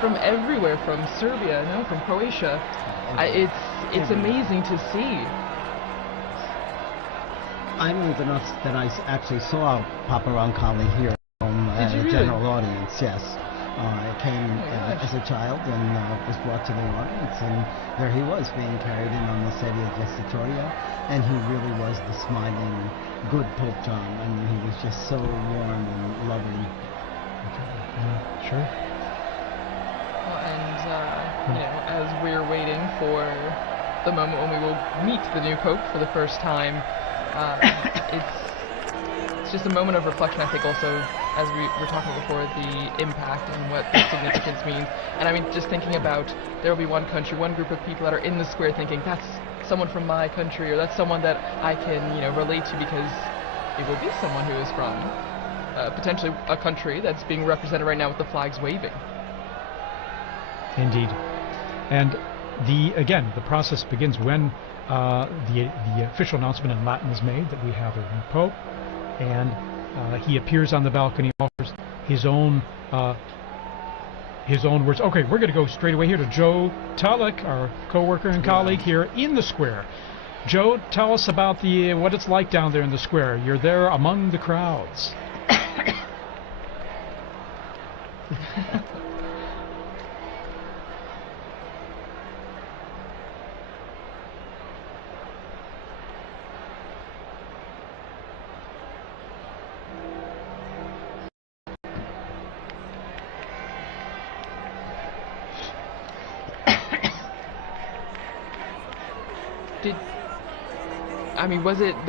from everywhere, from Serbia, no, from Croatia. It's amazing to see. I'm old enough that I actually saw Papa Roncalli here at a general audience, yes. I came as a child and was brought to the audience, and there he was being carried in on the sedia gestatoria, and he really was the smiling, good Pope John. I mean, he was just so warm and loving. Sure. Well, and, as we're waiting for the moment when we will meet the new Pope for the first time, it's just a moment of reflection, I think, also, as we were talking before, the impact and what the significance means. And I mean, just thinking about, there will be one country, one group of people that are in the square thinking, that's someone from my country, or that's someone that I can, relate to, because it will be someone who is from potentially a country that's being represented right now with the flags waving. Indeed. And the process begins when the official announcement in Latin is made that we have a new Pope, and he appears on the balcony, offers his own words. Okay, we're going to go straight away here to Joe Tulloch, our co-worker and colleague here in the square. Joe, tell us about what it's like down there in the square. You're there among the crowds.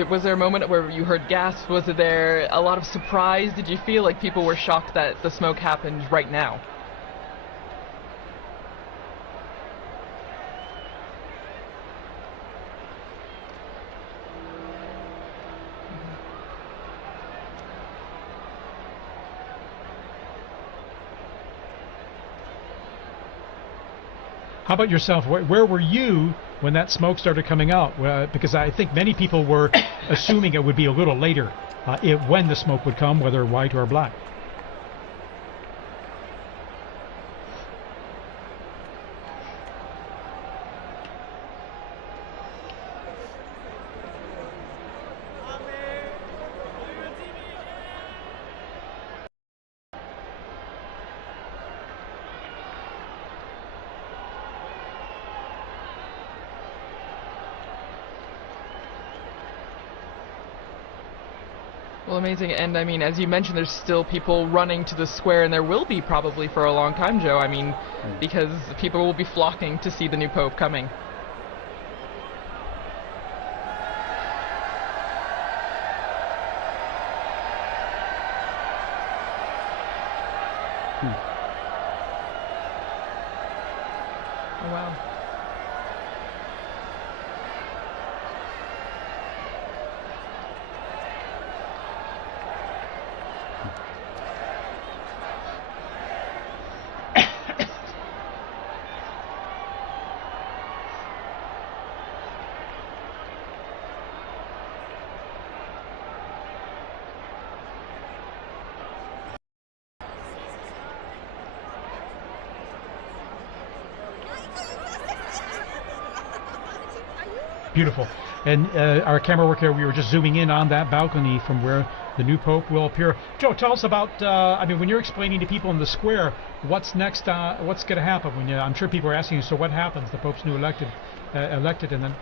Was there a moment where you heard gasps? Was there a lot of surprise? Did you feel like people were shocked that the smoke happened right now? How about yourself? Where were you when that smoke started coming out? Because I think many people were assuming it would be a little later when the smoke would come, whether white or black. Well, amazing. And I mean, as you mentioned, there's still people running to the square, and there will be probably for a long time, Joe. I mean, because people will be flocking to see the new Pope coming. Oh, wow. Beautiful. And our camera worker, we were just zooming in on that balcony from where the new Pope will appear. Joe, tell us about, when you're explaining to people in the square, what's next, what's going to happen? I'm sure people are asking you, so what happens? The Pope's new elected, and then...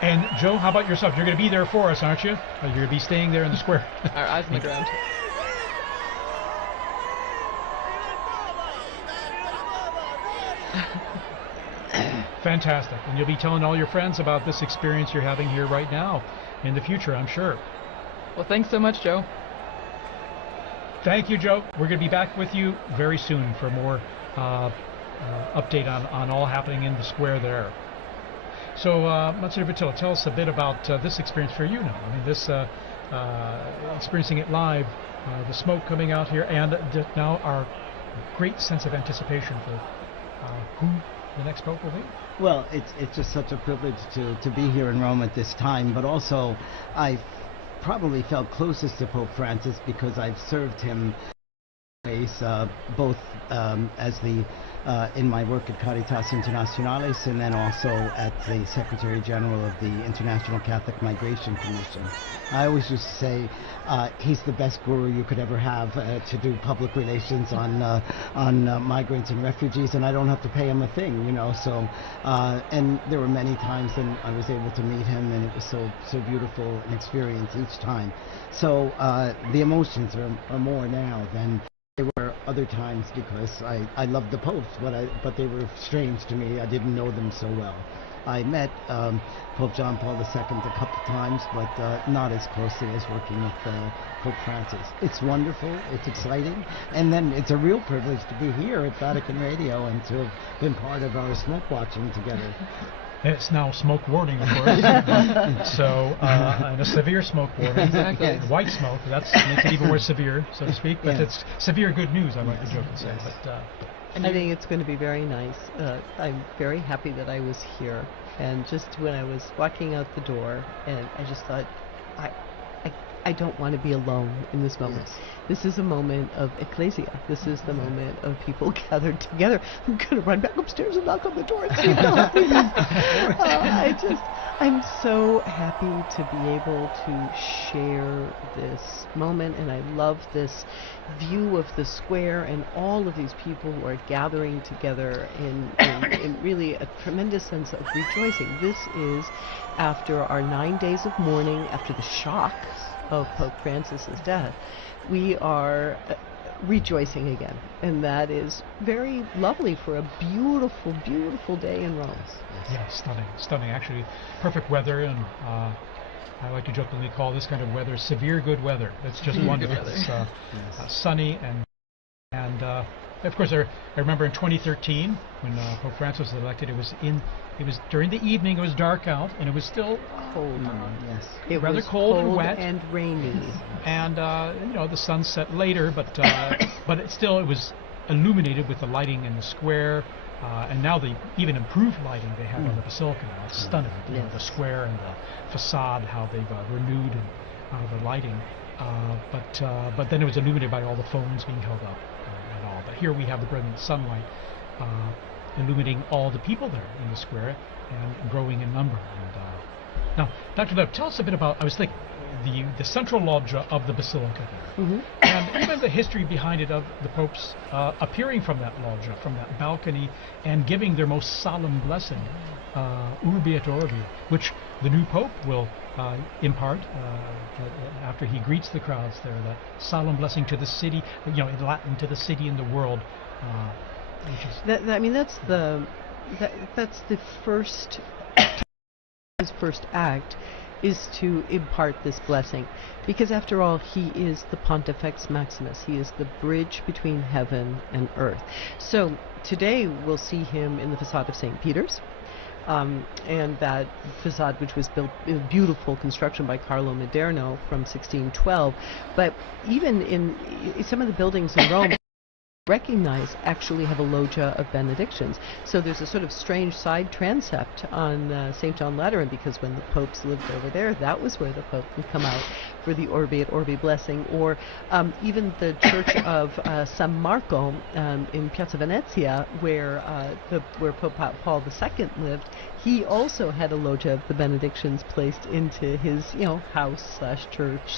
And Joe, how about yourself? You're going to be there for us, aren't you? You're going to be staying there in the square. Our eyes on the ground. Fantastic. And you'll be telling all your friends about this experience you're having here right now in the future, I'm sure. Well, thanks so much, Joe. Thank you, Joe. We're going to be back with you very soon for more update on all happening in the square there. So, Monsignor Vitilla, tell us a bit about this experience for you now. I mean, this experiencing it live, the smoke coming out here, and now our great sense of anticipation for who the next Pope will be. Well, it's just such a privilege to be here in Rome at this time, but also I probably felt closest to Pope Francis because I've served him both as the in my work at Caritas Internationalis and then also at the Secretary General of the International Catholic Migration Commission. I always used to say he's the best guru you could ever have to do public relations on migrants and refugees, and I don't have to pay him a thing, you know. So and there were many times when I was able to meet him, and it was so beautiful an experience each time. So the emotions are more now than they were other times because I loved the popes, but they were strange to me. I didn't know them so well. I met Pope John Paul II a couple times, but not as closely as working with Pope Francis. It's wonderful, it's exciting, and then it's a real privilege to be here at Vatican Radio and to have been part of our smoke watching together. It's now smoke warning, of course. So, and a severe smoke warning. Exactly. White smoke, makes it even more severe, so to speak. But it's severe good news, I like to joke and say. Yes. But, I think it's going to be very nice. I'm very happy that I was here. And just when I was walking out the door, and I just thought, I don't want to be alone in this moment. Yes. This is a moment of ecclesia. This is the moment of people gathered together. I'm going to run back upstairs and knock on the door and say, no, please. I'm so happy to be able to share this moment, and I love this view of the square and all of these people who are gathering together in really a tremendous sense of rejoicing. This is after our 9 days of mourning, after the shock of Pope Francis's death. We are rejoicing again, and that is very lovely for a beautiful, beautiful day in Rome. yeah, stunning. Actually, perfect weather, and I like to jokingly call this kind of weather severe good weather. It's just wonderful. It's sunny and of course, I remember in 2013 when Pope Francis was elected. It was during the evening. It was dark out, and it was still Cold. Yes. It rather was cold and wet and rainy. And the sun set later, but it was illuminated with the lighting in the square, and now the even improved lighting they have on the basilica now. It's stunning. You know, the square and the facade, how they've renewed the lighting. But then it was illuminated by all the phones being held up and all. But here we have the brilliant sunlight illuminating all the people there in the square and growing in number. And now, Dr. Lev, tell us a bit about, I was thinking, the central loggia of the basilica there, and even the history behind it of the popes appearing from that loggia, from that balcony, and giving their most solemn blessing, Urbi et Orbi, which the new pope will impart after he greets the crowds there, that solemn blessing to the city, in Latin, to the city and the world. That's the first. His first act is to impart this blessing, because after all, he is the Pontifex Maximus. He is the bridge between heaven and earth. So today we'll see him in the facade of St. Peter's, and that facade, which was built in beautiful construction by Carlo Maderno from 1612. But even in some of the buildings in Rome, recognize actually have a loggia of benedictions. So there's a sort of strange side transept on St. John Lateran, because when the popes lived over there, that was where the pope would come out for the Urbi et Orbi blessing. Or even the church of San Marco in Piazza Venezia, where Pope Paul II lived, he also had a loggia of the benedictions placed into his house/church/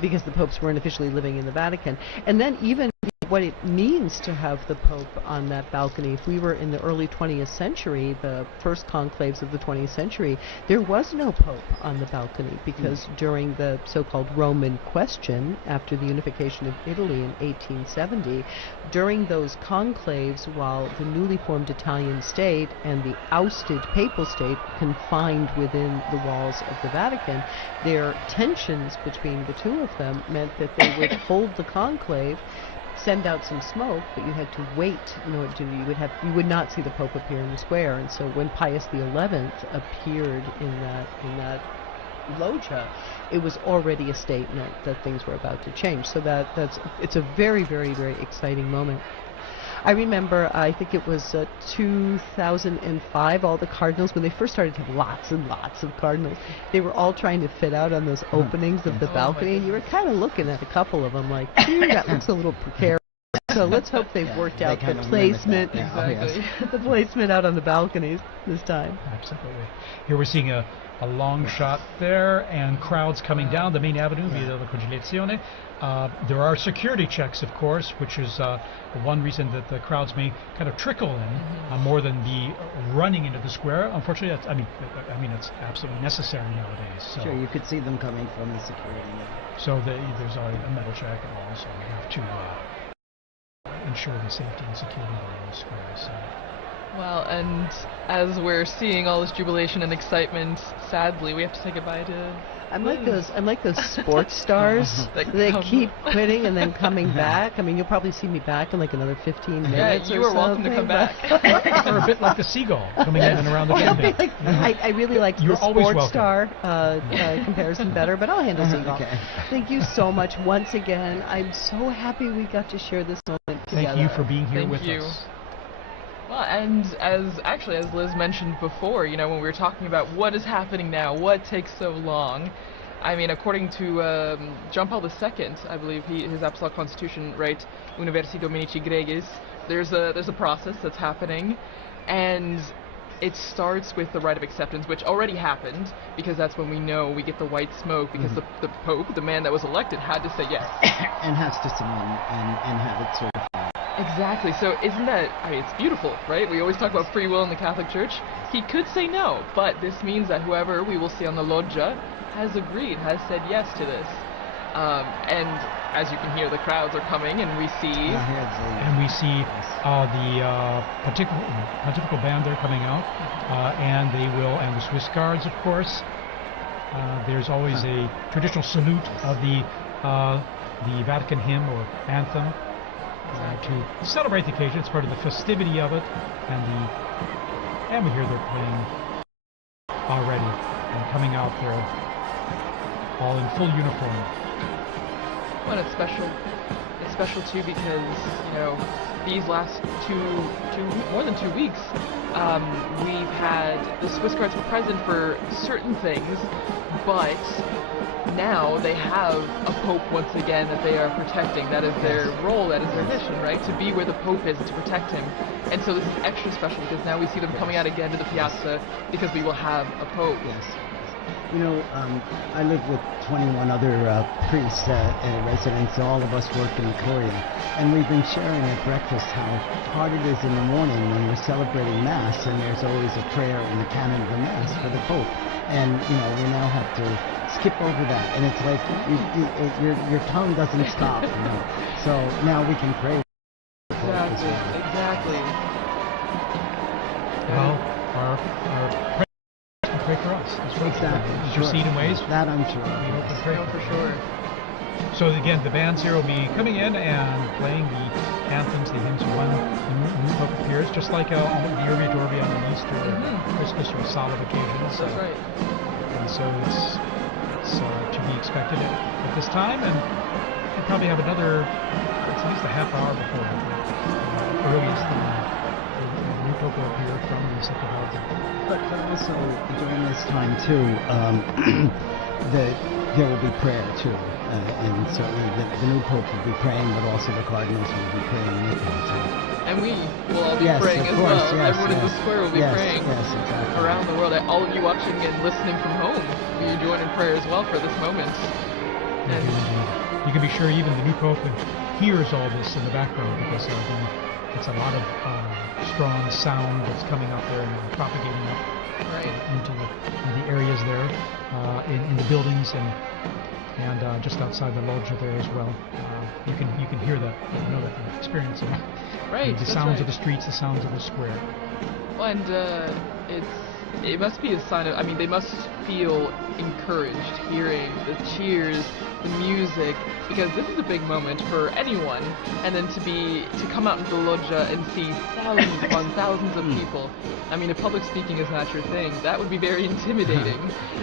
because the popes weren't officially living in the Vatican. And then even what it means to have the Pope on that balcony. If we were in the early 20th century, the first conclaves of the 20th century, there was no Pope on the balcony because during the so-called Roman question, after the unification of Italy in 1870, during those conclaves, while the newly formed Italian state and the ousted papal state confined within the walls of the Vatican, their tensions between the two of them meant that they would hold the conclave, send out some smoke, but you had to wait in order to, you would not see the Pope appear in the square. And so when Pius XI appeared in that loggia, it was already a statement that things were about to change. So it's a very, very, very exciting moment. I remember, I think it was 2005, all the cardinals, when they first started to have lots and lots of cardinals, they were all trying to fit out on those openings of the balcony, and you were kind of looking at a couple of them like, that looks a little precarious. So let's hope they've worked out the placement, the placement out on the balconies this time. Absolutely. Here we're seeing a long shot there, and crowds coming down the main avenue via la Congelazione. There are security checks, of course, which is one reason that the crowds may kind of trickle in more than be running into the square. Unfortunately, that's, I mean, it's absolutely necessary nowadays. So. Sure, you could see them coming from the security. So there's already a metal check, and also we have to ensure the safety and security in the square. So. Well, and as we're seeing all this jubilation and excitement, sadly, we have to say goodbye to I'm like those sports stars that keep quitting and then coming back. I mean, you'll probably see me back in like another 15 minutes. Yeah, you are welcome to come back. Or a bit like the seagull coming in and around the building. I really like the sports star comparison better, but I'll handle seagull. Okay. Thank you so much once again. I'm so happy we got to share this moment together. Thank you for being here with us. Well, and as Liz mentioned before, you know, when we were talking about what is happening now, what takes so long, I mean, according to John Paul II, I believe his Apostolic Constitution, right, Universi Dominici Gregis, there's a process that's happening, and it starts with the rite of acceptance, which already happened, because that's when we know we get the white smoke, because the Pope, the man that was elected, had to say yes. And has to sign and have it certified. Exactly. So isn't that, I mean, it's beautiful, right? We always talk about free will in the Catholic Church. He could say no, but this means that whoever we will see on the loggia has agreed, has said yes to this. And as you can hear, the crowds are coming, and we see... the pontifical band there coming out, and the Swiss Guards, of course. There's always a traditional salute of the Vatican hymn or anthem. To celebrate the occasion. It's part of the festivity of it, and we hear they're playing already and coming out there all in full uniform. Well, it's special. It's special too because, you know, these last more than 2 weeks, we've had the Swiss Guards were present for certain things, but now they have a Pope once again that they are protecting. That is their role, that is their mission, right? To be where the Pope is and to protect him. And so this is extra special because now we see them coming out again to the piazza because we will have a Pope. Yes. You know, I live with 21 other priests and residents. All of us work in the Curia. And we've been sharing at breakfast how hard it is in the morning when we're celebrating Mass, and there's always a prayer in the canon of the Mass for the Pope. And, you know, we now have to skip over that. And it's like your tongue doesn't stop, you know. So now we can pray. Exactly. Well, our pray for us. That's right. Exactly. Intercede in ways. That I'm sure. We hope and pray for sure. So again, the bands here will be coming in and playing the anthems, the hymns when the new Pope appears, just like the Urbi et Orbi on an Easter, Christmas, or solemn occasions. That's right. And so it's to be expected at this time, and we'll probably have another, it's at least a half hour before earliest the new Pope will appear from the second altar. But also during this time too, there will be prayer too, and certainly the new Pope will be praying, but also the cardinals will be praying with him too. And we will all be praying as well. Everyone in the square will be praying exactly. around the world. All of you watching and listening from home, will you join in prayer as well for this moment? And you can be sure even the new Pope hears all this in the background, because it's a lot of strong sound that's coming up there and propagating up into the areas there, in the buildings and just outside the loggia there as well. You can hear that, you know that from experience. Right. The sounds of the streets, the sounds of the square. Well, and it must be a sign of, I mean, they must feel encouraged hearing the cheers, the music, because this is a big moment for anyone, and then to come out into the loggia and see thousands upon thousands of people. I mean, if public speaking is not your thing, that would be very intimidating.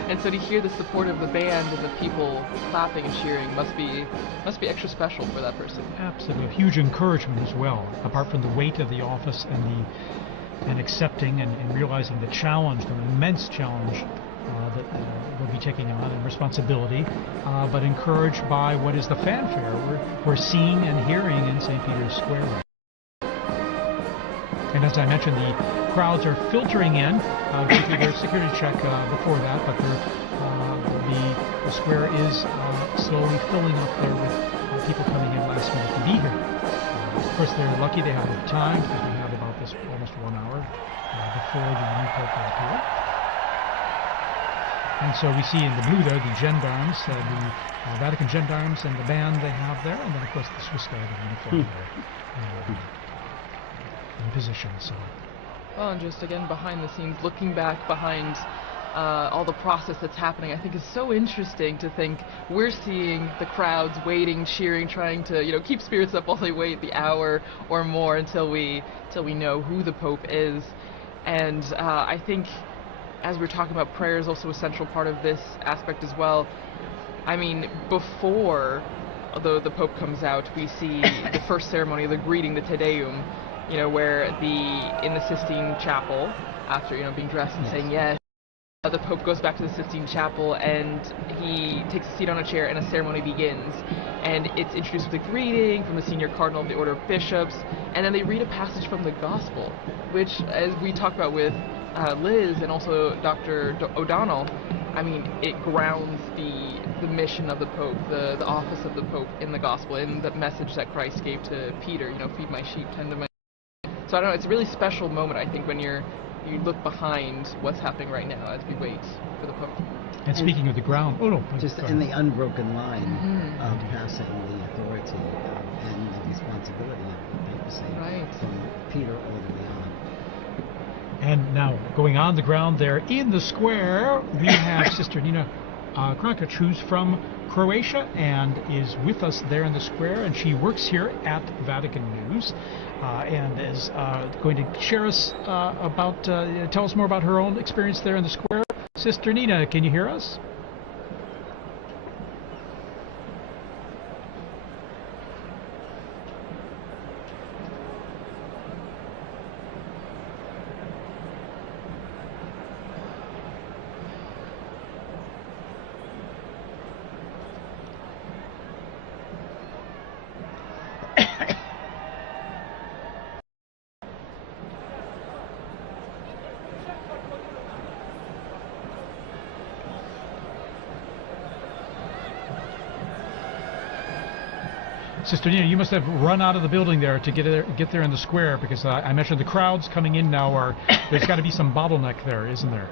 And so to hear the support of the band and the people clapping and cheering must be extra special for that person. Absolutely, huge encouragement as well, apart from the weight of the office and accepting and realizing the challenge, the immense challenge that we'll be taking on, and responsibility, but encouraged by what is the fanfare we're seeing and hearing in St. Peter's Square. And as I mentioned, the crowds are filtering in. They do their security check before that, but the square is slowly filling up there with people coming in last minute to be here. Of course, they're lucky they have enough time, because we have about this almost 1 hour before the new Pope will appear. And so we see in the blue there the gendarmes, the Vatican gendarmes, and the band they have there, and then of course the Swiss Guard in uniform there in position. So. Well, and just again behind the scenes, looking back behind all the process that's happening, I think is so interesting to think we're seeing the crowds waiting, cheering, trying to keep spirits up while they wait the hour or more until we know who the Pope is. And I think, as we're talking about, prayer is also a central part of this aspect as well. I mean, before the Pope comes out, we see the first ceremony, the greeting, the Te Deum, where in the Sistine Chapel, after being dressed and saying yes, the Pope goes back to the Sistine Chapel and he takes a seat on a chair and a ceremony begins. And it's introduced with a greeting from the senior cardinal of the Order of Bishops, and then they read a passage from the Gospel, which, as we talked about with Liz and also Dr. O'Donnell, I mean, it grounds the mission of the Pope, the office of the Pope in the Gospel, in the message that Christ gave to Peter, feed my sheep, tend to my... So I don't know, it's a really special moment, I think, when you look behind what's happening right now as we wait for the Pope. And speaking of the ground, just in the unbroken line of passing the authority and the responsibility of the papacy from Peter all the way on. And now, going on the ground there in the square, we have Sister Nina Krankic, who's from Croatia and is with us there in the square, and she works here at Vatican News and is going to share us tell us more about her own experience there in the square. Sister Nina, can you hear us? Sister Nina, you must have run out of the building there to get there in the square, because I mentioned the crowds coming in now there's got to be some bottleneck there, isn't there?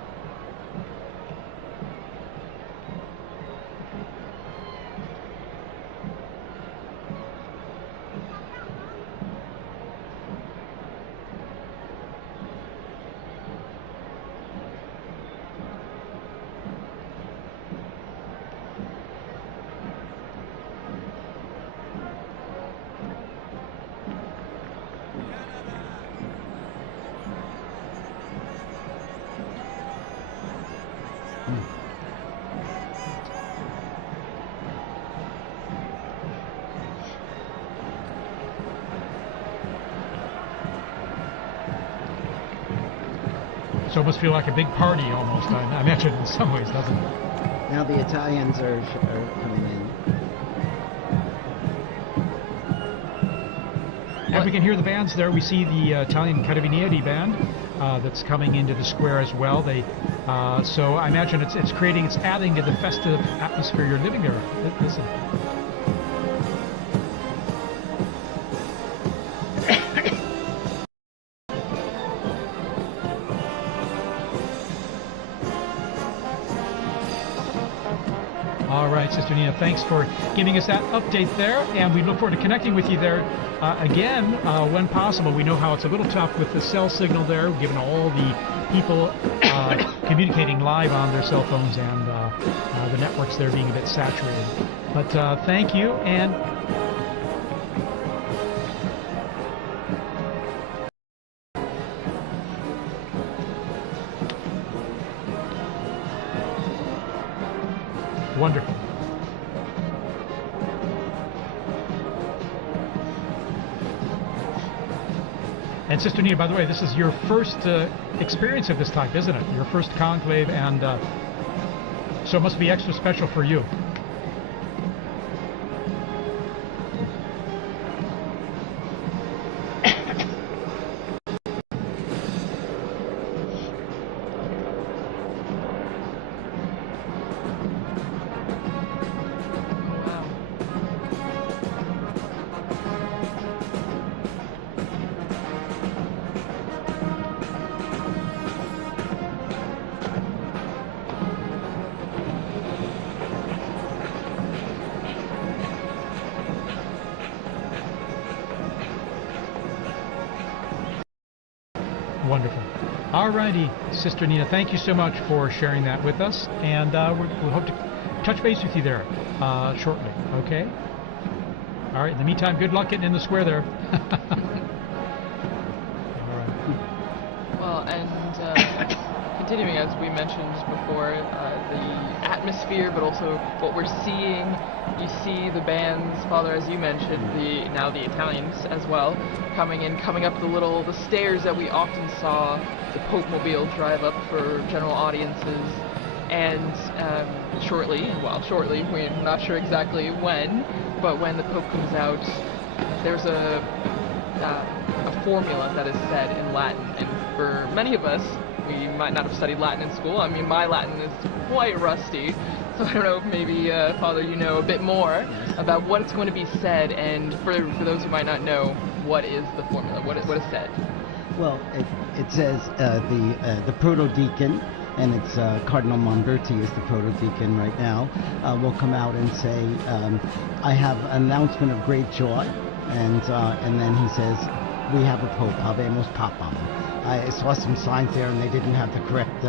So it must feel like a big party almost, I imagine, in some ways, doesn't it? Now the Italians are coming in. And we can hear the bands there. We see the Italian Carabinieri band that's coming into the square as well. So I imagine it's adding to the festive atmosphere you're living there. Listen. right, Sister Nina, thanks for giving us that update there, and we look forward to connecting with you there again when possible. We know how it's a little tough with the cell signal there, given all the people communicating live on their cell phones and the networks there being a bit saturated. But thank you, and wonderful. And Sister Nina, by the way, this is your first experience of this type, isn't it? Your first conclave, and so it must be extra special for you. Wonderful. Alrighty, Sister Nina, thank you so much for sharing that with us, and we'll hope to touch base with you there shortly, okay? Alright, in the meantime, good luck getting in the square there. Alright. Well, and continuing, as we mentioned before, the atmosphere, but also what we're seeing. You see the bands, Father, as you mentioned, now the Italians as well, coming up the stairs that we often saw the Pope Mobile drive up for general audiences. And shortly, we're not sure exactly when, but when the Pope comes out, there's a formula that is said in Latin, and for many of us, we might not have studied Latin in school. I mean, my Latin is quite rusty, so I don't know if maybe, Father, you know a bit more about what is going to be said, and for those who might not know, what is the formula? What is said? Well, it says the proto-deacon, and it's Cardinal Monberti is the proto-deacon right now, will come out and say, I have an announcement of great joy, and then he says, we have a Pope, Habemus Papam. I saw some signs there, and they didn't have the correct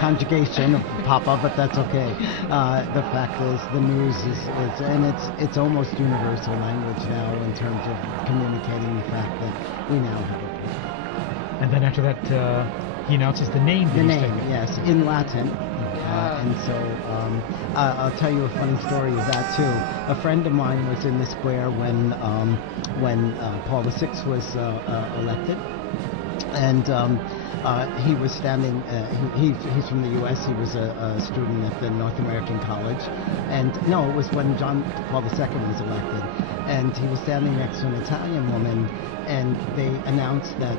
conjugation of Papa, but that's okay. The fact is, the news is and it's almost universal language now in terms of communicating the fact that we now have a Pope. And then after that, he announces the name. The name, yes, in Latin. And so I'll tell you a funny story of that too. A friend of mine was in the square when Paul VI was elected, and he was standing. He's from the U.S. He was a student at the North American College, and no, it was when Paul II was elected, and he was standing next to an Italian woman, and they announced that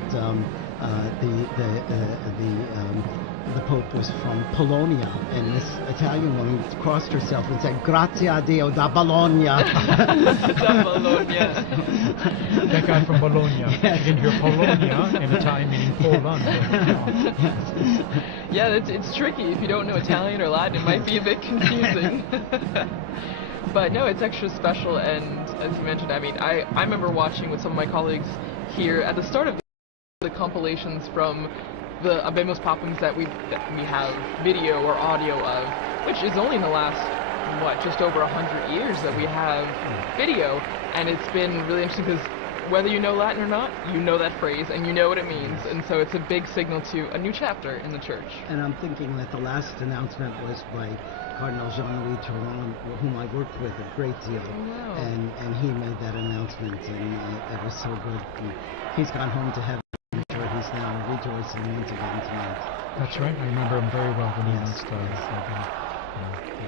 the Pope was from Bologna, and this Italian woman crossed herself and said, "Grazie a Dio da Bologna." Da Bologna. That guy from Bologna. Yes. You can hear Bologna in Italian meaning Poland. Yeah, it's tricky. If you don't know Italian or Latin, it might be a bit confusing. But no, it's extra special, and as you mentioned, I mean, I remember watching with some of my colleagues here at the start of the compilations from the Habemus Papams that we have video or audio of, which is only in the last, just over 100 years that we have video, and it's been really interesting because whether you know Latin or not, you know that phrase and you know what it means, and so it's a big signal to a new chapter in the church. And I'm thinking that the last announcement was by Cardinal Jean-Louis Touron, whom I worked with a great deal, and he made that announcement, and it was so good. And he's gone home to heaven. He's now rejoicing once again tonight. That's right. I remember him very well when he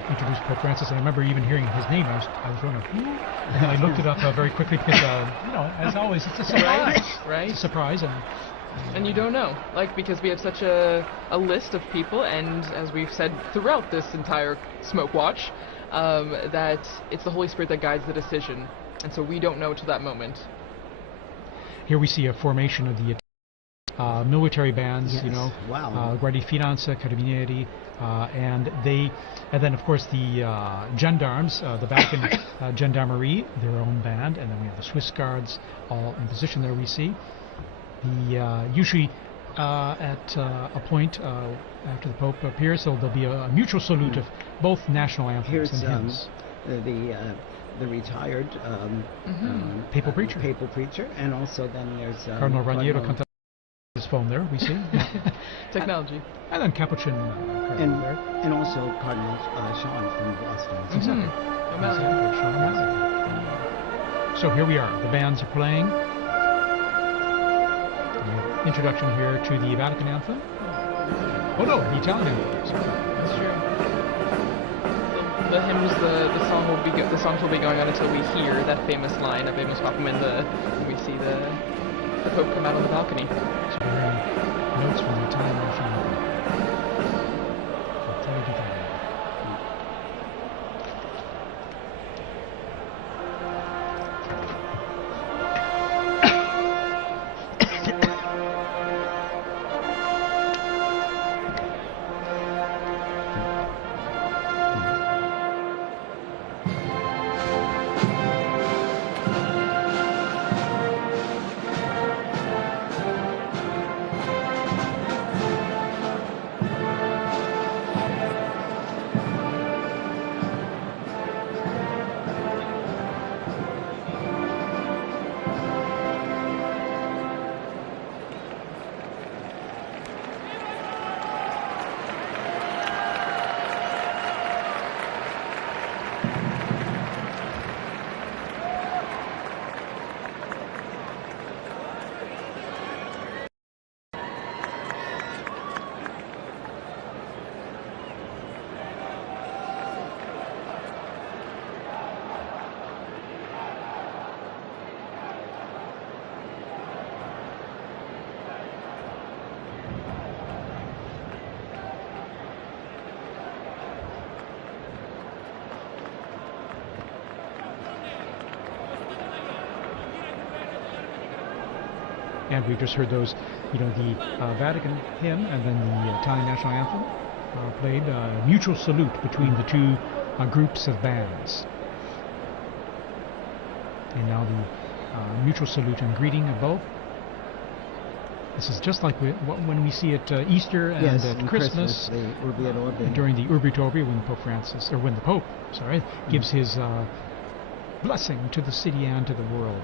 introduced Pope Francis, and I remember even hearing his name. I was wondering, who? And I looked it up very quickly because, as always, it's a surprise. Right. It's a surprise, and you don't know, because we have such a list of people, and as we've said throughout this entire Smoke Watch, that it's the Holy Spirit that guides the decision, and so we don't know to that moment. Here we see a formation of the military bands, Yes. you know, Wow. Guardia di Finanza, Carabinieri, and then of course the gendarmes, the Vatican Gendarmerie, their own band, and then we have the Swiss Guards all in position there. We see usually at a point after the Pope appears, so there'll be a mutual salute of both national anthems Here's and hymns. the retired Papal preacher. papal preacher, and also then there's Cardinal Raniero canta his phone there, we see. Technology. And then Capuchin Cardinal there. and also Cardinal Sean from Boston. Exactly. O'Malley. Exactly, Sean O'Malley. So here we are. The bands are playing. The introduction here to the Vatican anthem. Oh no, the Italian anthem. Sorry. That's true. The hymns, the songs will be going on until we hear that famous line of Amos Papam when we see the Pope come out on the balcony. So we're hearing notes from the Italian national anthem. Fratelli d'Italia. And we've just heard those, you know, the Vatican hymn and then the Italian national anthem played. Mutual salute between the two groups of bands. And now the mutual salute and greeting of both. This is just like when we see at Easter and Yes, at and Christmas, the Urbi et Orbi. during the Urbi et Orbi, when the Pope gives his blessing to the city and to the world.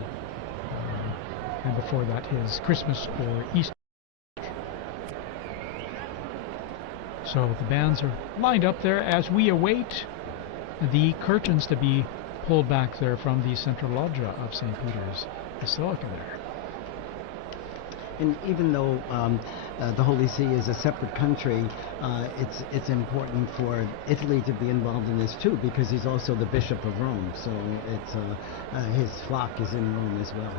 And before that, his Christmas or Easter. So the bands are lined up there as we await the curtains to be pulled back there from the central loggia of St. Peter's Basilica there. And even though the Holy See is a separate country, it's important for Italy to be involved in this too, because he's also the Bishop of Rome. So it's his flock is in Rome as well.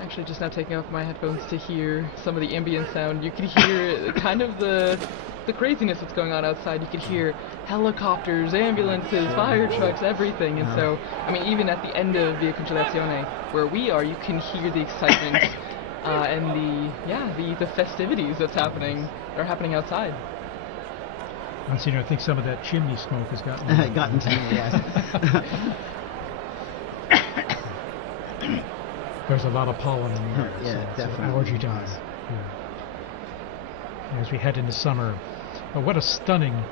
Actually, just now taking off my headphones to hear some of the ambient sound, you could hear kind of the craziness that's going on outside. You could hear helicopters, ambulances, fire trucks, everything. And so, I mean, even at the end of Via Conciliazione, where we are, you can hear the excitement and the festivities are happening outside. Monsignor, I think some of that chimney smoke has gotten to me, yes. There's a lot of pollen in the air. Yeah, so definitely. Allergy time. Yeah. As we head into summer, what a stunning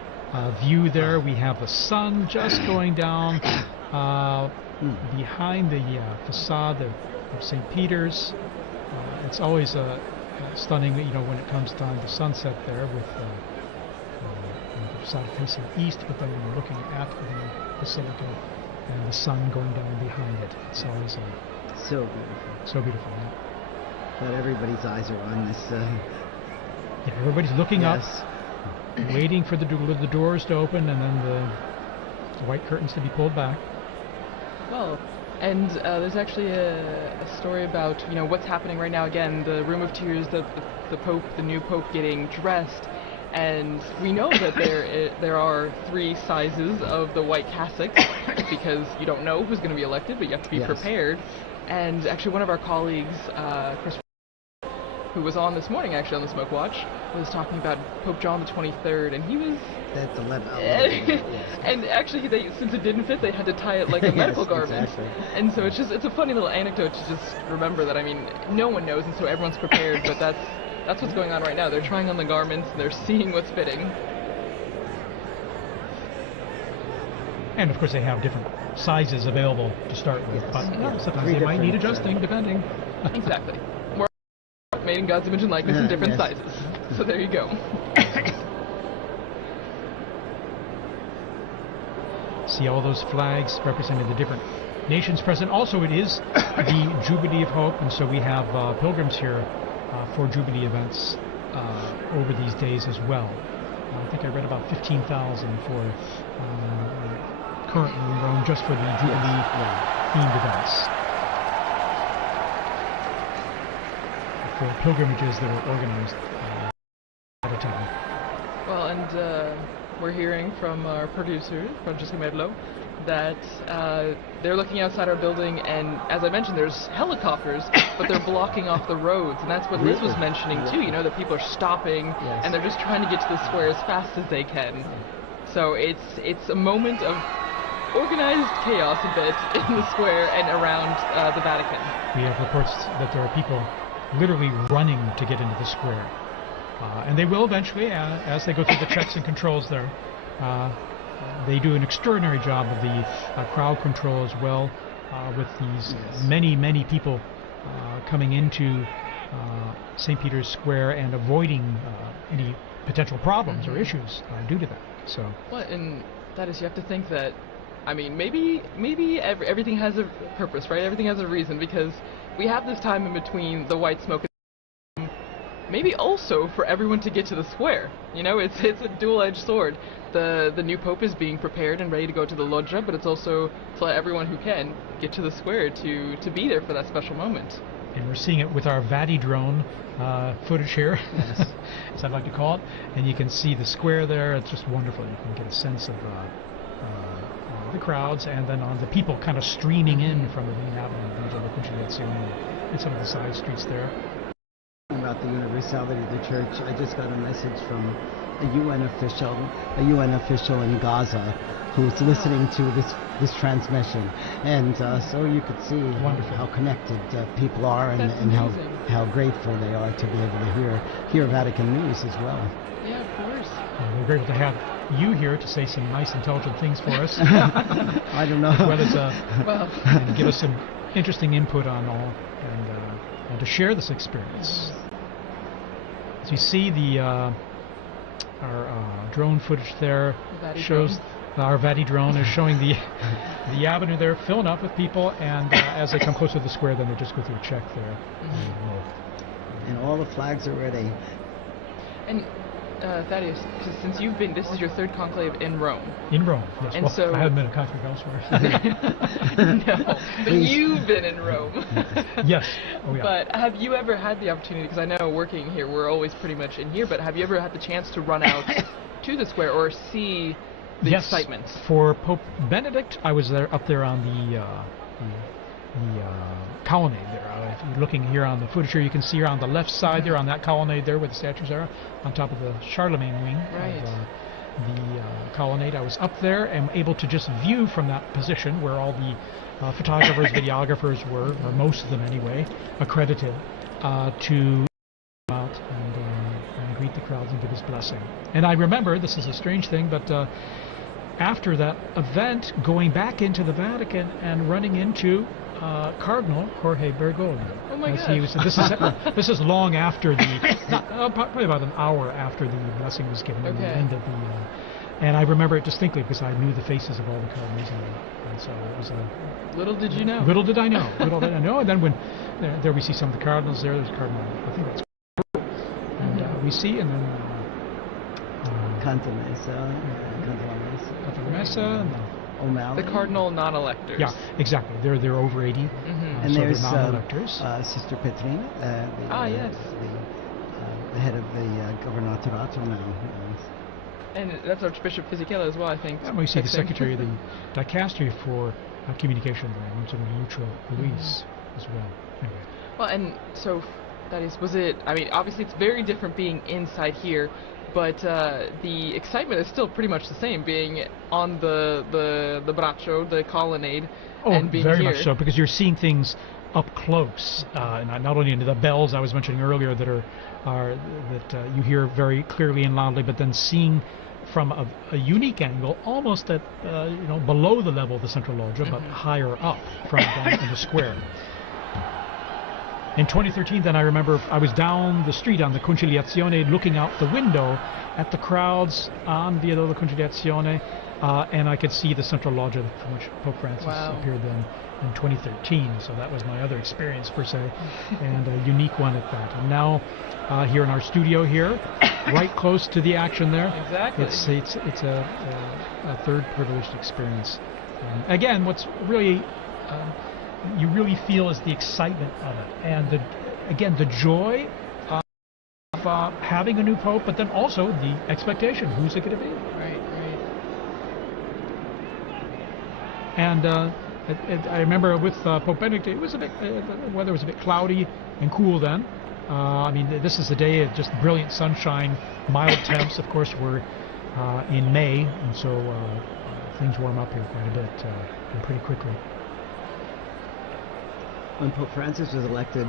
view there. We have the sun just going down behind the facade of St. Peter's. It's always stunning, you know, when it comes time to sunset there with the facade facing east, but then when you're looking at the basilica and the sun going down behind it, it's always so beautiful. So beautiful. Yeah. But everybody's eyes are on this. Yeah, everybody's looking yes. up, waiting for the doors to open and then the white curtains to be pulled back. Well, and there's actually a story about, you know, what's happening right now. Again, the Room of Tears, the Pope, the new Pope getting dressed. And we know that there are 3 sizes of the white cassocks, because you don't know who's going to be elected, but you have to be prepared. And actually one of our colleagues, Chris, who was on this morning actually on the Smoke Watch, was talking about Pope John the 23rd, and he was... That's 11. And actually, since it didn't fit, they had to tie it like a medical garment. Exactly. And so it's a funny little anecdote to just remember that, I mean, no one knows, and so everyone's prepared, but that's what's going on right now. They're trying on the garments, and they're seeing what's fitting. And of course they have different sizes available to start with, Yes. but Yeah. sometimes 3 they might need different, adjusting depending. Exactly. More made in God's image and likeness in different Yes. sizes. So there you go. See all those flags representing the different nations present. Also, it is the Jubilee of Hope, and so we have pilgrims here for Jubilee events over these days as well. I think I read about 15,000 for currently in Rome just for the Jubilee themed events. For pilgrimages that were organized at a time. Well, and we're hearing from our producer, Francesca Merlo, that they're looking outside our building, and as I mentioned, there's helicopters, but they're blocking off the roads, and that's what Liz was mentioning too, you know, that people are stopping, and they're just trying to get to the square as fast as they can. So it's a moment of organized chaos a bit in the square and around the Vatican. We have reports that there are people literally running to get into the square. And they will eventually, as they go through the checks and controls there. They do an extraordinary job of the crowd control as well, with these many people coming into St. Peter's Square and avoiding any potential problems or issues due to that. So. Well, and that is, you have to think that, I mean, maybe everything has a purpose, right? Everything has a reason, because we have this time in between the white smoke. Maybe also for everyone to get to the square. You know, it's a dual-edged sword. The new pope is being prepared and ready to go to the loggia, but it's also to let everyone who can get to the square to be there for that special moment. And we're seeing it with our Vati drone footage here, as I'd like to call it. And you can see the square there. It's just wonderful. You can get a sense of the crowds, and then on the people kind of streaming in from the main avenue of the Conciliazione and some of the side streets there. About the universality of the church, I just got a message from a UN official in Gaza who's listening to this transmission, and so you could see how connected people are, and how grateful they are to be able to hear Vatican news as well. Yeah, of course. We're grateful to have you here to say some nice, intelligent things for us. I don't know. As well as and give us some interesting input on all, and to share this experience. As you see, our drone footage there shows our Vati drone is showing the avenue there filling up with people, and as they come closer to the square, then they just go through a check there. And all the flags are ready. And Thaddeus, since you've been, this is your third conclave in Rome. In Rome, yes. And well, so I haven't been a conclave elsewhere. No, but you've been in Rome. Yes. Oh, yeah. But have you ever had the opportunity, because I know working here, we're always pretty much in here, but have you ever had the chance to run out to the square or see the excitement? For Pope Benedict, I was up there on the colonnade there. If you're looking here on the footage here, you can see here on the left side there on that colonnade there where the statues are, on top of the Charlemagne wing of the colonnade. I was up there and able to just view from that position where all the photographers, videographers were, or most of them anyway, accredited to come out and greet the crowds and give his blessing. And I remember, this is a strange thing, but after that event, going back into the Vatican and running into Cardinal Jorge Bergoglio. Oh my gosh. This is long after probably about an hour after the blessing was given and the end of the. And I remember it distinctly because I knew the faces of all the cardinals, and so it was a. Little did you know. Little did I know. Little did I know. And then when there we see some of the cardinals there. There's Cardinal, I think that's. And we see, and then. Canto Messa. O'Malley. The cardinal non-electors. Yeah, exactly. They're over 80. And so there's they're non-electors. Sister Petrina, the head of the Governaturato now. And that's Archbishop Fisichella as well, I think. And we see the Secretary of the Dicastery for Communication, Monsignor Lucio Luis. as well. Anyway. Well, and so that is, was it? I mean, obviously it's very different being inside here, but the excitement is still pretty much the same, being on the braccio, the colonnade, and being very here. much so, because you're seeing things up close, and not only into the bells I was mentioning earlier that you hear very clearly and loudly, but then seeing from a unique angle, almost at below the level of the central loggia, but higher up from down in the square. In 2013, then I remember I was down the street on the Conciliazione, looking out the window at the crowds on Via della Conciliazione, and I could see the central loggia from which Pope Francis appeared then in 2013. So that was my other experience per se, and a unique one at that. And now here in our studio here, right close to the action there. Exactly. It's a third privileged experience. Again, what's really you really feel is the excitement of it, and the joy of having a new pope, but then also the expectation. Who's it going to be? Right. And I remember with Pope Benedict, it was a bit, the weather was a bit cloudy and cool then. I mean, this is the day of just brilliant sunshine, mild temps. Of course, we're in May, and so things warm up here quite a bit and pretty quickly. When Pope Francis was elected,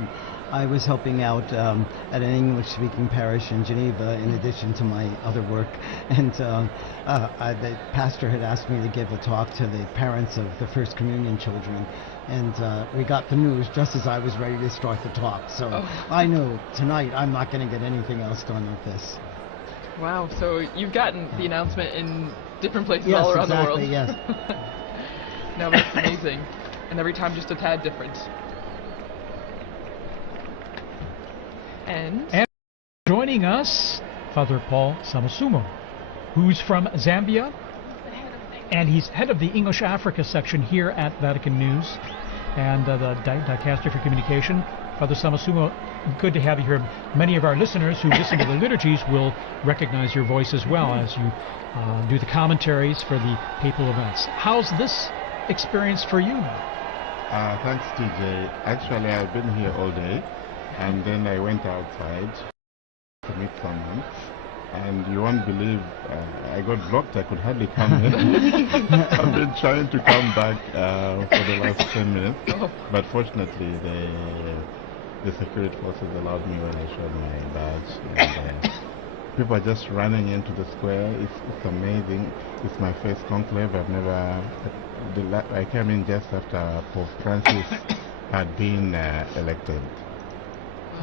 I was helping out at an English-speaking parish in Geneva, in addition to my other work. And the pastor had asked me to give a talk to the parents of the First Communion children. And we got the news just as I was ready to start the talk. So I knew tonight I'm not going to get anything else done with this. Wow, so you've gotten the announcement in different places all around the world. Yes. No, that's amazing. And every time just a tad different. And joining us, Father Paul Samasumo, who's from Zambia, and he's head of the English Africa section here at Vatican News and the Dicastery for Communication. Father Samasumo, good to have you here. Many of our listeners who listen to the liturgies will recognize your voice as well as you do the commentaries for the papal events. How's this experience for you? Thanks, TJ. Actually, I've been here all day. And then I went outside to meet someone, and you won't believe I got blocked. I could hardly come in. I've been trying to come back for the last 10 minutes, but fortunately the security forces allowed me when I showed my badge. And people are just running into the square. It's amazing. It's my first conclave. I came in just after Pope Francis had been elected.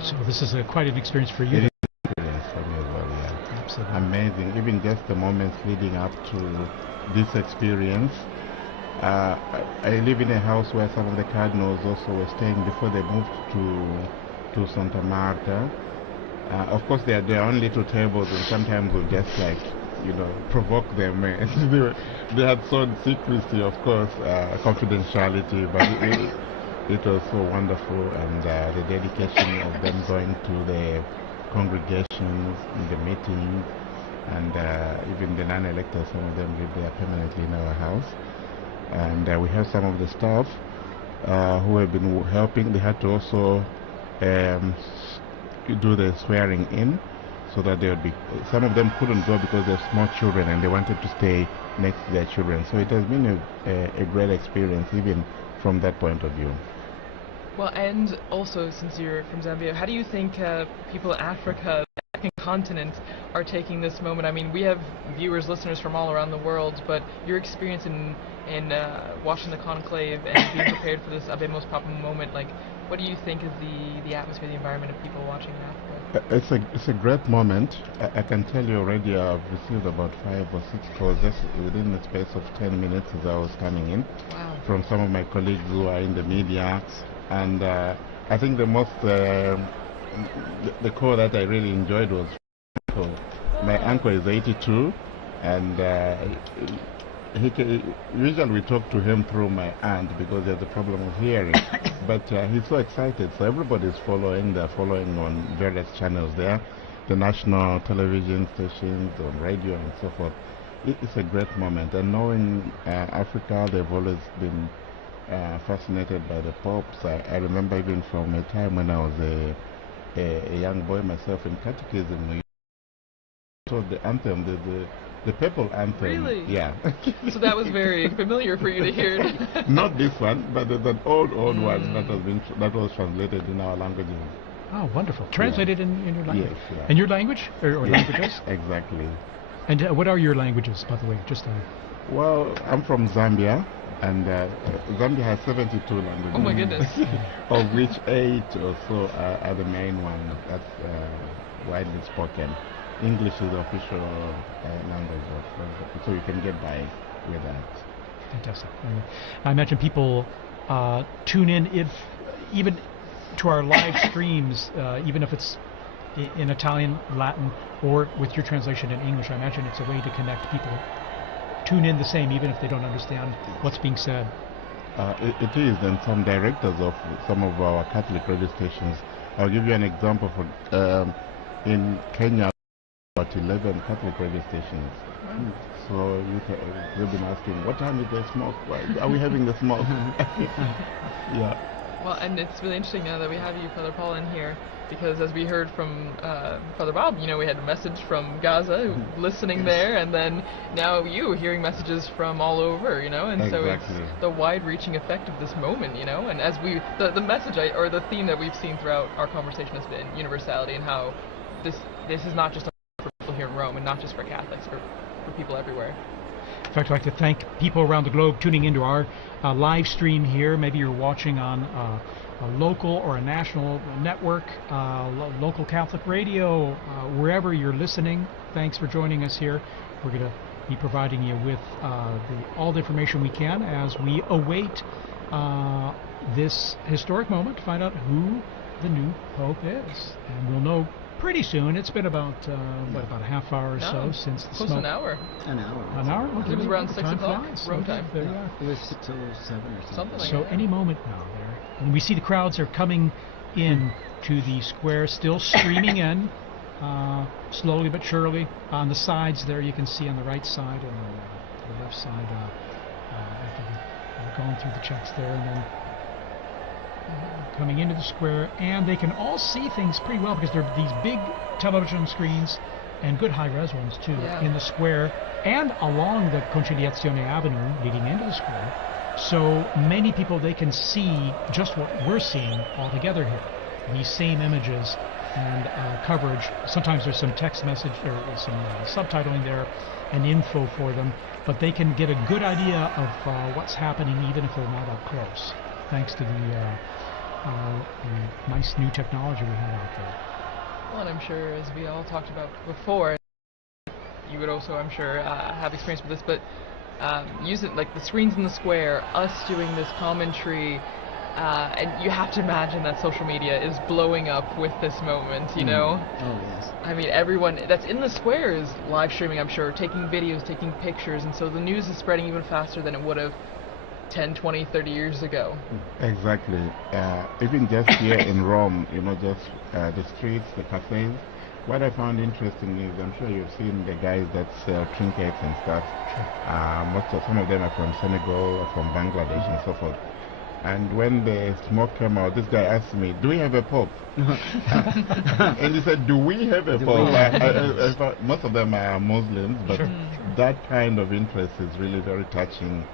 So this is quite an experience for you. It is an experience for me as well, yeah. Absolutely. Amazing. Even just the moments leading up to this experience. I live in a house where some of the cardinals also were staying before they moved to Santa Marta. Of course, they had their own little tables, and sometimes we'll just provoke them. They had shown secrecy, of course, confidentiality, but it was so wonderful, and the dedication of them going to the congregations, the meetings, and even the non-electors, some of them live there permanently in our house. And we have some of the staff who have been helping. They had to also do the swearing in, so that there would be, some of them couldn't go because they're small children and they wanted to stay next to their children. So it has been a great experience, even from that point of view. Well, and also, since you're from Zambia, how do you think people in Africa, the African continent, are taking this moment? I mean, we have viewers, listeners from all around the world, but your experience in watching the conclave and being prepared for this Habemus Papam moment, like, what do you think is the atmosphere, the environment of people watching in Africa? It's a great moment. I can tell you already I've received about 5 or 6 calls just within the space of 10 minutes as I was coming in. Wow. From some of my colleagues who are in the media. And I think the most, the call that I really enjoyed was my uncle is 82, and usually we talk to him through my aunt because he has a problem of hearing. But he's so excited, so everybody's following. They're following on various channels there, the national television stations, on radio and so forth. It's a great moment, and knowing Africa, they've always been fascinated by the popes. I remember even from a time when I was a young boy myself in catechism, we taught the anthem, the papal anthem. Really? Yeah. So that was very familiar for you to hear. Not this one, but there's an old one that was translated in our languages. Oh, wonderful. Translated in your language? Yes. Yeah. And your language? Or Yes, languages? exactly. And what are your languages, by the way? Just Well, I'm from Zambia, and Zambia has 72 languages. Oh my goodness. Of which 8 or so are the main ones that's widely spoken. English is the official language, so you can get by with that. Fantastic. I imagine people tune in even to our live streams, even if it's in Italian, Latin, or with your translation in English. I imagine it's a way to connect people. Tune in the same, even if they don't understand what's being said. It is, and some directors of some of our Catholic radio stations. I'll give you an example. In Kenya, about 11 Catholic radio stations. Wow. So they've been asking, what time is the smoke? Why are we having the smoke? Yeah. Well, and it's really interesting now that we have you, Father Paul, in here, because as we heard from Father Bob, we had a message from Gaza, listening there, and then now you hearing messages from all over, and Exactly. so it's the wide-reaching effect of this moment, and as the message or the theme that we've seen throughout our conversation has been universality, and how this is not just for people here in Rome, and not just for Catholics, for people everywhere. In fact, I'd like to thank people around the globe tuning into our live stream here. Maybe you're watching on a local or a national network, local Catholic radio, wherever you're listening. Thanks for joining us here. We're going to be providing you with all the information we can as we await this historic moment to find out who the new Pope is. And we'll know pretty soon. It's been about about a half hour or so since the close smoke. to an hour. An hour. An hour? Okay. It was around 6 Time o'clock, flies. Rome Okay, time. there you are. It was 6:07 or something. Something like So that. any moment now there. And we see the crowds are coming in to the square, still streaming in, slowly but surely. On the sides there, you can see on the right side and the left side, after going through the checks there, and then coming into the square, and they can all see things pretty well because there are these big television screens and good high-res ones too in the square and along the Conciliazione Avenue leading into the square. So many people, they can see just what we're seeing all together here. These same images and coverage. Sometimes there's some text message or some subtitling there and info for them, but they can get a good idea of what's happening even if they're not up close, thanks to the nice new technology we have out there. Well, and I'm sure, as we all talked about before, you would also, I'm sure, have experience with this, but using like the screens in the square, us doing this commentary, and you have to imagine that social media is blowing up with this moment, Oh, yes. I mean, everyone that's in the square is live streaming, I'm sure, taking videos, taking pictures, and so the news is spreading even faster than it would have 10, 20, 30 years ago. Exactly. Even just here in Rome, just the streets, the cafes. What I found interesting is, I'm sure you've seen the guys that sell trinkets and stuff. Some of them are from Senegal or from Bangladesh and so forth. And when the smoke came out, this guy asked me, "Do we have a pope?" And he said, "Do we have a pope?" I thought most of them are Muslims, but that kind of interest is really very touching.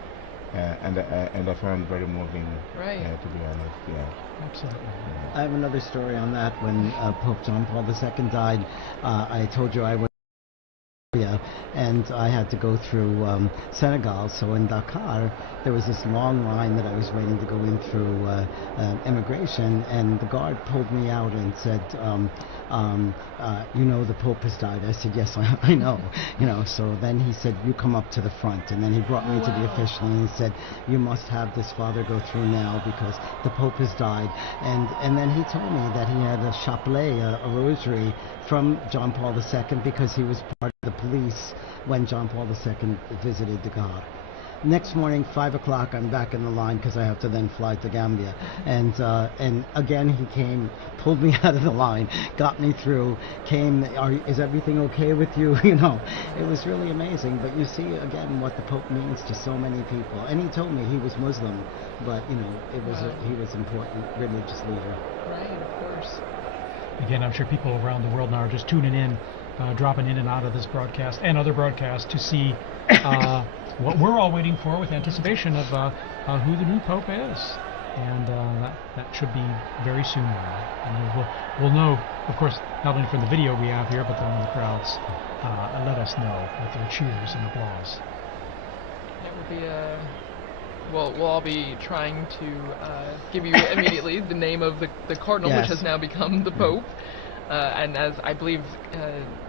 And I found very moving, to be honest. Yeah. Absolutely. I have another story on that. When Pope John Paul II died, I told you I was and I had to go through Senegal. So in Dakar, there was this long line that I was waiting to go in through immigration, and the guard pulled me out and said, the Pope has died. I said, yes, I know. So then he said, you come up to the front, and then he brought me to the official, and he said, you must have this father go through now because the Pope has died. And then he told me that he had a chapelet, a rosary from John Paul II because he was part of the police when John Paul II visited Dakar. next morning, 5 o'clock, I'm back in the line because I have to then fly to Gambia. And again, he came, pulled me out of the line, got me through, is everything okay with you? You know, it was really amazing. But you see, again, what the Pope means to so many people. And he told me he was Muslim, but, you know, he was an important religious leader. Right, of course. Again, I'm sure people around the world now are just tuning in, dropping in and out of this broadcast and other broadcasts to see what we're all waiting for with anticipation of who the new Pope is. And that should be very soon now. And we'll know, of course, not only from the video we have here, but then when the crowds let us know with their cheers and applause. It will be we'll all be trying to give you immediately the name of the cardinal, Yes. which has now become the Pope. And as I believe,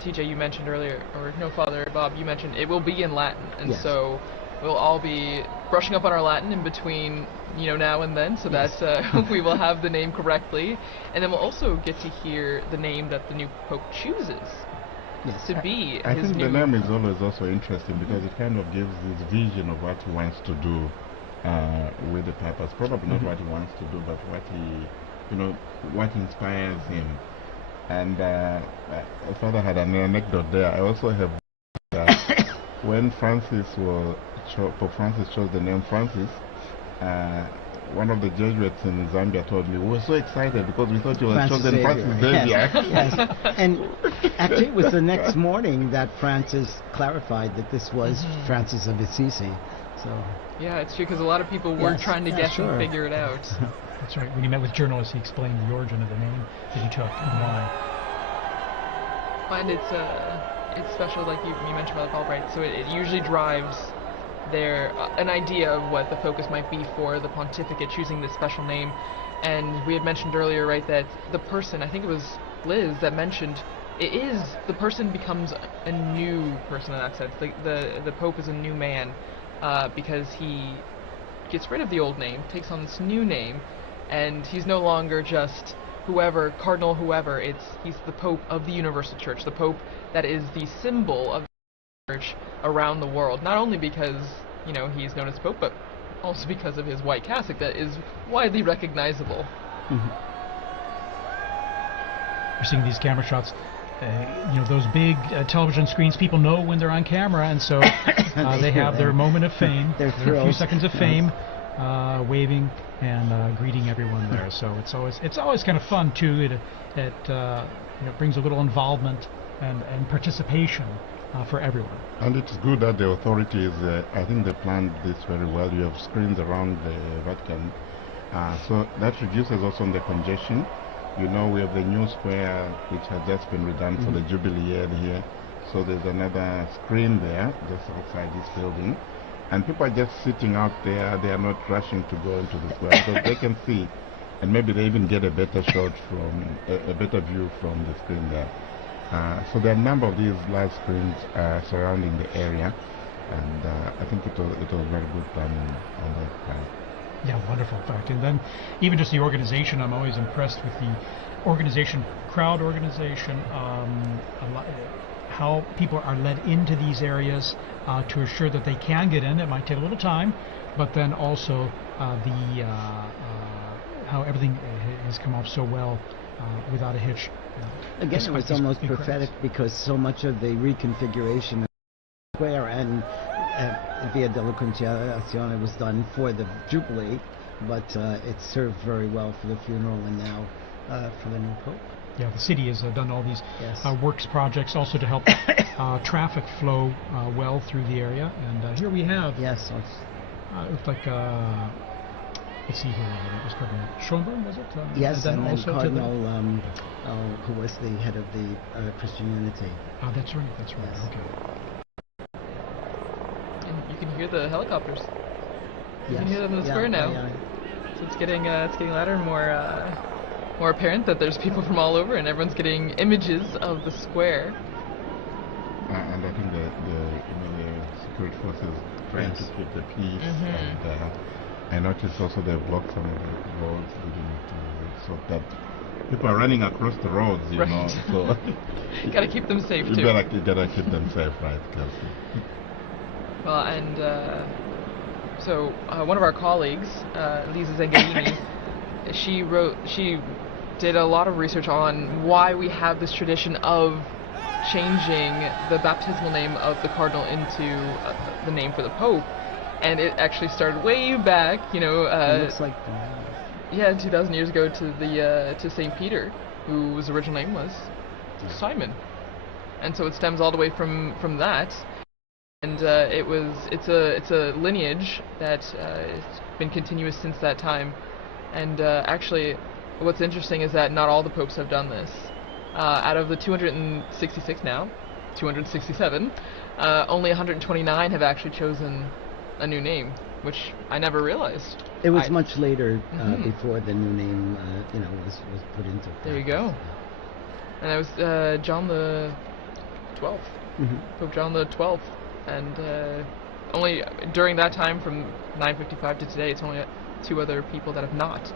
TJ, you mentioned earlier, or no, Father Bob, you mentioned, it will be in Latin. And Yes. so we'll all be brushing up on our Latin in between, now and then, so that we will have the name correctly. And then we'll also get to hear the name that the new Pope chooses Yes. to be I his think new... the name is always also interesting because it kind of gives this vision of what he wants to do with the papas. Probably not what he wants to do, but what what inspires him. And Father had an anecdote there. I also have that when Pope Francis chose the name Francis, one of the Jesuits in Zambia told me, we were so excited because we thought you were chosen Francis Xavier. Yes. And actually it was the next morning that Francis clarified that this was Francis of Assisi. So Yeah, it's true, because a lot of people were trying to guess and figure it out. That's right. When he met with journalists, he explained the origin of the name that he took and why. And it's special, like you mentioned about the Pope, right? So it usually drives an idea of what the focus might be for the pontificate, choosing this special name. And we had mentioned earlier, right, that the person, I think it was Liz that mentioned, the person becomes a new person in that sense. The Pope is a new man because he gets rid of the old name, takes on this new name, and he's no longer just cardinal whoever. He's the Pope of the Universal Church, the Pope that is the symbol of the Church around the world. Not only because he's known as Pope, but also because of his white cassock that is widely recognizable. We're seeing these camera shots. Those big television screens, people know when they're on camera, and so they have their moment of fame, their few seconds of fame, waving and greeting everyone there. So it's always kind of fun too. It brings a little involvement and participation for everyone. And it's good that the authorities, I think they planned this very well. You have screens around the Vatican, so that reduces also the congestion. We have the new square which has just been redone for the Jubilee year here. So there's another screen there just outside this building. And people are just sitting out there. They are not rushing to go into the square because they can see. And maybe they even get a better shot a better view from the screen there. So there are a number of these large screens surrounding the area. And I think it was very good planning on that part. Yeah, wonderful, in fact. And then even just the organization, I'm always impressed with the organization, crowd organization, how people are led into these areas to assure that they can get in. It might take a little time, but then also how everything has come off so well without a hitch. Again, it was almost prophetic because so much of the reconfiguration of the square and Via della Conciliazione was done for the Jubilee, but it served very well for the funeral and now for the new Pope. Yeah, the city has done all these works projects also to help traffic flow well through the area. And here we have, it looks like, let's see here, it was Cardinal Schönborn, was it? Yes, and then also Cardinal, who was the head of the Christian Unity. That's right, okay. You can hear the helicopters. You can hear them in the square now. So it's getting louder and more apparent that there's people from all over, and everyone's getting images of the square. And I think the security forces trying to keep the peace. And I noticed also they blocked some of the roads leading to, so that people are running across the roads, you know. So you gotta keep them safe too. You gotta keep them safe, right? Well, and So one of our colleagues, Lisa Zengarini, she did a lot of research on why we have this tradition of changing the baptismal name of the cardinal into the name for the Pope, and it actually started way back, It looks like 2,000 years ago to Saint Peter, whose original name was Simon, and so it stems all the way from that, and it's a lineage that has been continuous since that time, and actually, what's interesting is that not all the popes have done this. Out of the 266 now, 267, only 129 have actually chosen a new name, which I never realized. it was much later before the new name, was put into practice. There you go. And that was John the 12th, Pope John the 12th, and only during that time, from 955 to today, it's only 2 other people that have not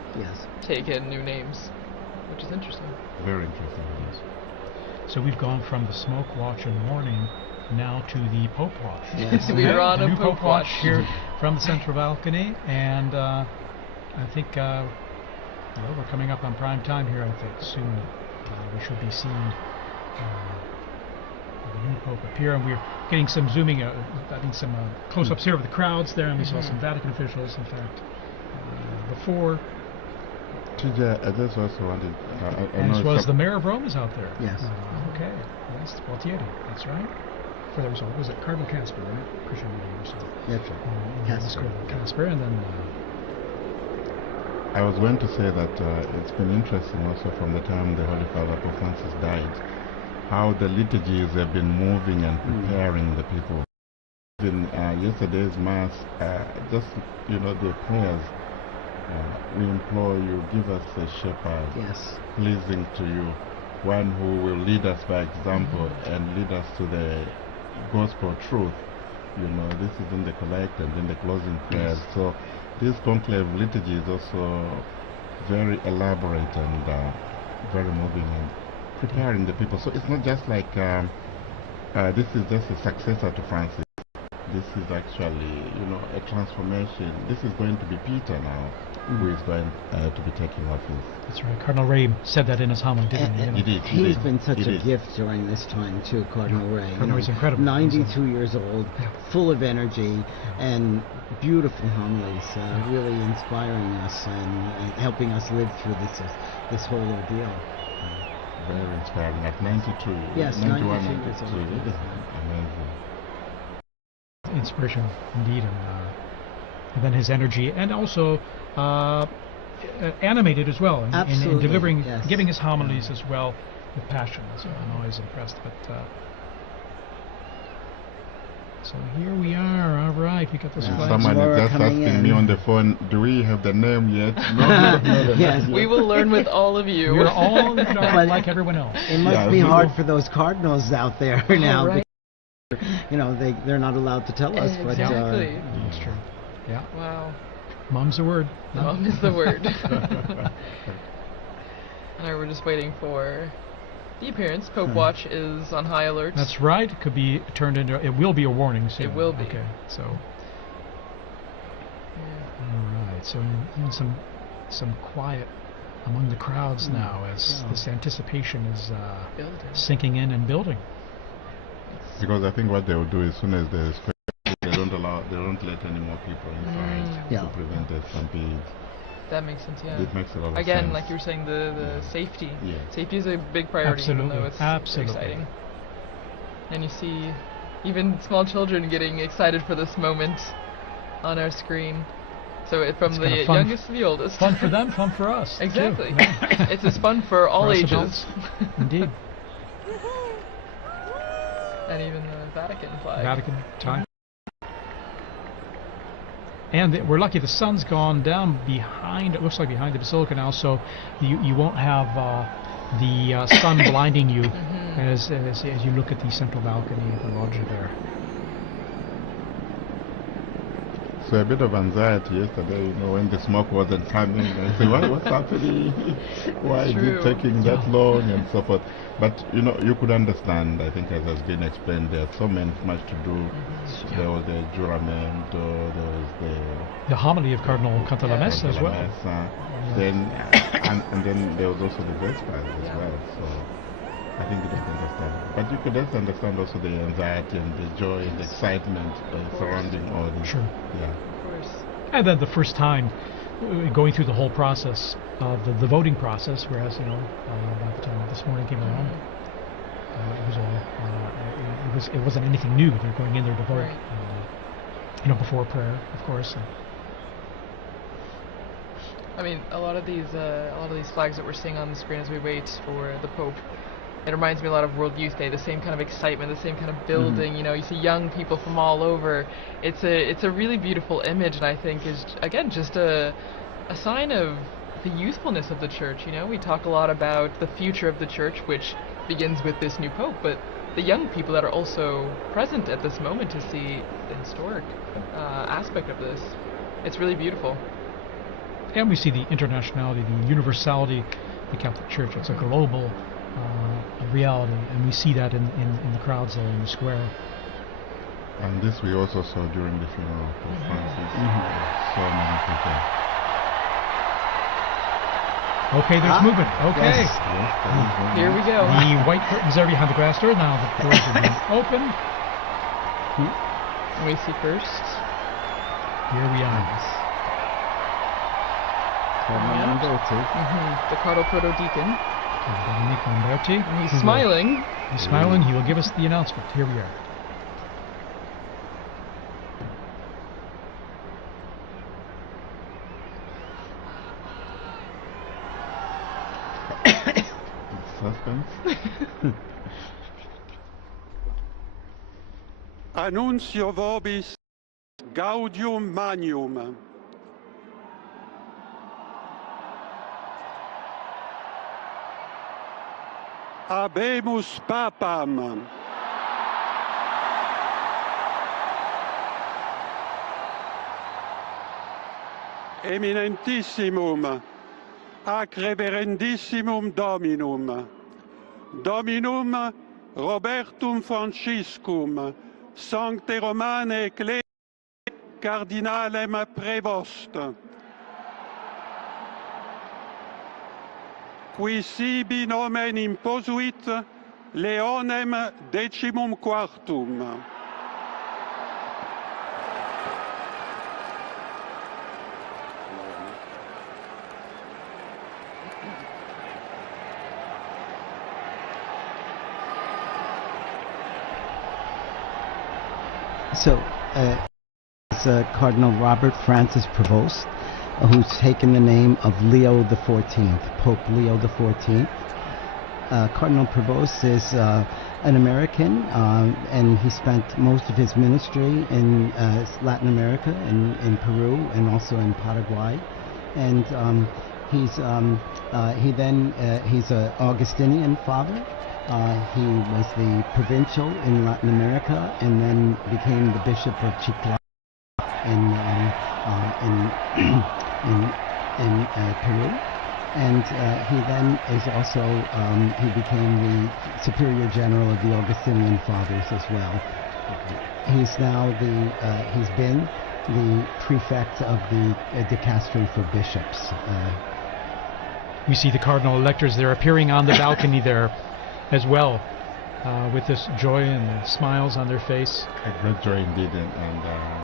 taken new names, which is interesting. Very interesting. Yes. So we've gone from the smoke watch and mourning now to the Pope watch. Yes. We are on the a new Pope watch watch here from the central balcony, and I think we're coming up on prime time here. I think soon we should be seeing the new Pope appear, and we're getting some zooming. I think some close-ups here of the crowds there, and we saw some Vatican officials. In fact, before. TJ, I just also wanted. As well as the mayor of Rome is out there. Yes. Okay. Yes, Gualtieri. That's right. For the result, was it Cardinal Casper, right? Christian Medium, so. That's right. Casper. Casper, and then. I was going to say that it's been interesting also from the time the Holy Father Pope Francis died, how the liturgies have been moving and preparing the people. In yesterday's Mass, just, the prayers, we implore you, give us a shepherd pleasing to you, one who will lead us by example and lead us to the gospel truth. This is in the collect and in the closing prayers. So this conclave liturgy is also very elaborate and very moving and preparing the people. So it's not just like this is just a successor to Francis. This is actually, a transformation. This is going to be Peter now, who is going to be taking office. That's right. Cardinal Ray said that in his homily, didn't he? He did. He's been such a gift during this time too, Cardinal Ray. Cardinal Ray's incredible. 92 years old, full of energy, and beautiful homilies, really inspiring us and helping us live through this whole ordeal. Very inspiring. At 92. Yes, 91, 92 years old. Amazing. Inspiration, indeed, and then his energy, and also animated as well, in delivering, giving his homilies as well with passion. So I'm always impressed. But so here we are. All right, we got this. Someone is just asking me on the phone, do we have the name yet? No. Yes. We will learn with all of you. We're all like everyone else. It must be hard for those cardinals out there now. Right. They're not allowed to tell us. Exactly. But, That's true. Yeah. Wow. Mom's the word. Mom is the word. And we're just waiting for the appearance. Pope Watch is on high alert. That's right. It could be turned into. It will be a warning soon. It will be. Okay. So. Yeah. All right. So even some quiet among the crowds now as this anticipation is sinking in and building. Because I think what they will do as soon as there's they don't let any more people inside to prevent the stampede. That makes sense, yeah. It makes a lot of sense. Again, like you were saying, the safety. Yeah. Safety is a big priority, even though it's Absolutely. exciting. And you see even small children getting excited for this moment on our screen. So from It's the youngest to the oldest. Fun for them, fun for us. Exactly. Too. Yeah. It's as fun for all For us ages. adults. Indeed. And even the Vatican flag. Vatican time. And we're lucky the sun's gone down behind, it looks like behind the Basilica now, so you won't have the sun blinding you as you look at the central balcony of the loggia there. So a bit of anxiety yesterday, when the smoke wasn't coming. I said, what's happening? Why is it taking that long and so forth? But, you could understand, I think as has been explained, there's so much to do. There was the juramento, there was the homily of Cardinal Cantalamessa as well. Then, and then there was also the Vespers as well. So I think you don't understand. But you could just understand also the anxiety and the joy and the excitement surrounding all this. Sure. Yeah. Of course. And then the first time going through the whole process of the voting process, whereas, by the time this morning came around, it was all, it wasn't anything new. They're going in there to vote, Right. Before prayer, of course. I mean, a lot of these flags that we're seeing on the screen as we wait for the Pope, it reminds me a lot of World Youth Day. The same kind of excitement, the same kind of building. You see young people from all over. It's a really beautiful image, and I think is again just a sign of the youthfulness of the church. We talk a lot about the future of the church, which begins with this new Pope, but the young people that are also present at this moment to see the historic aspect of this. It's really beautiful. And we see the internationality, the universality of the Catholic Church. It's a global reality, and we see that in the crowds there in the square. And this we also saw during the funeral of Pope Francis. So many people. Okay, there's movement. Okay. Yes, there is movement. Here we go. The white curtains are behind the glass door. Now the doors are being opened. And we see first. Here we are. The Cardinal Proto-Deacon. Dominic Lamberti. And he's smiling. He's smiling. He will give us the announcement. Here we are. Suspense. Annuncio vobis gaudium magnum. Habemus papam. Eminentissimum, ac reverendissimum Dominum, Dominum Robertum Franciscum, Sancte Romane Ecclesiae Cardinalem Prevost, qui sibi nomen imposuit Leonem decimum quartum. So, it's Cardinal Robert Francis Prevost, who's taken the name of Leo XIV, Pope Leo XIV. Cardinal Prevost is an American, and he spent most of his ministry in Latin America, in Peru, and also in Paraguay. And he's an Augustinian father. He was the provincial in Latin America, and then became the Bishop of Chiclayo in Peru. And he then is also, he became the Superior General of the Augustinian Fathers as well. He's now he's been the prefect of the dicastery for bishops. We see the cardinal electors there appearing on the balcony there as well, with this joy and smiles on their face. A great joy indeed, and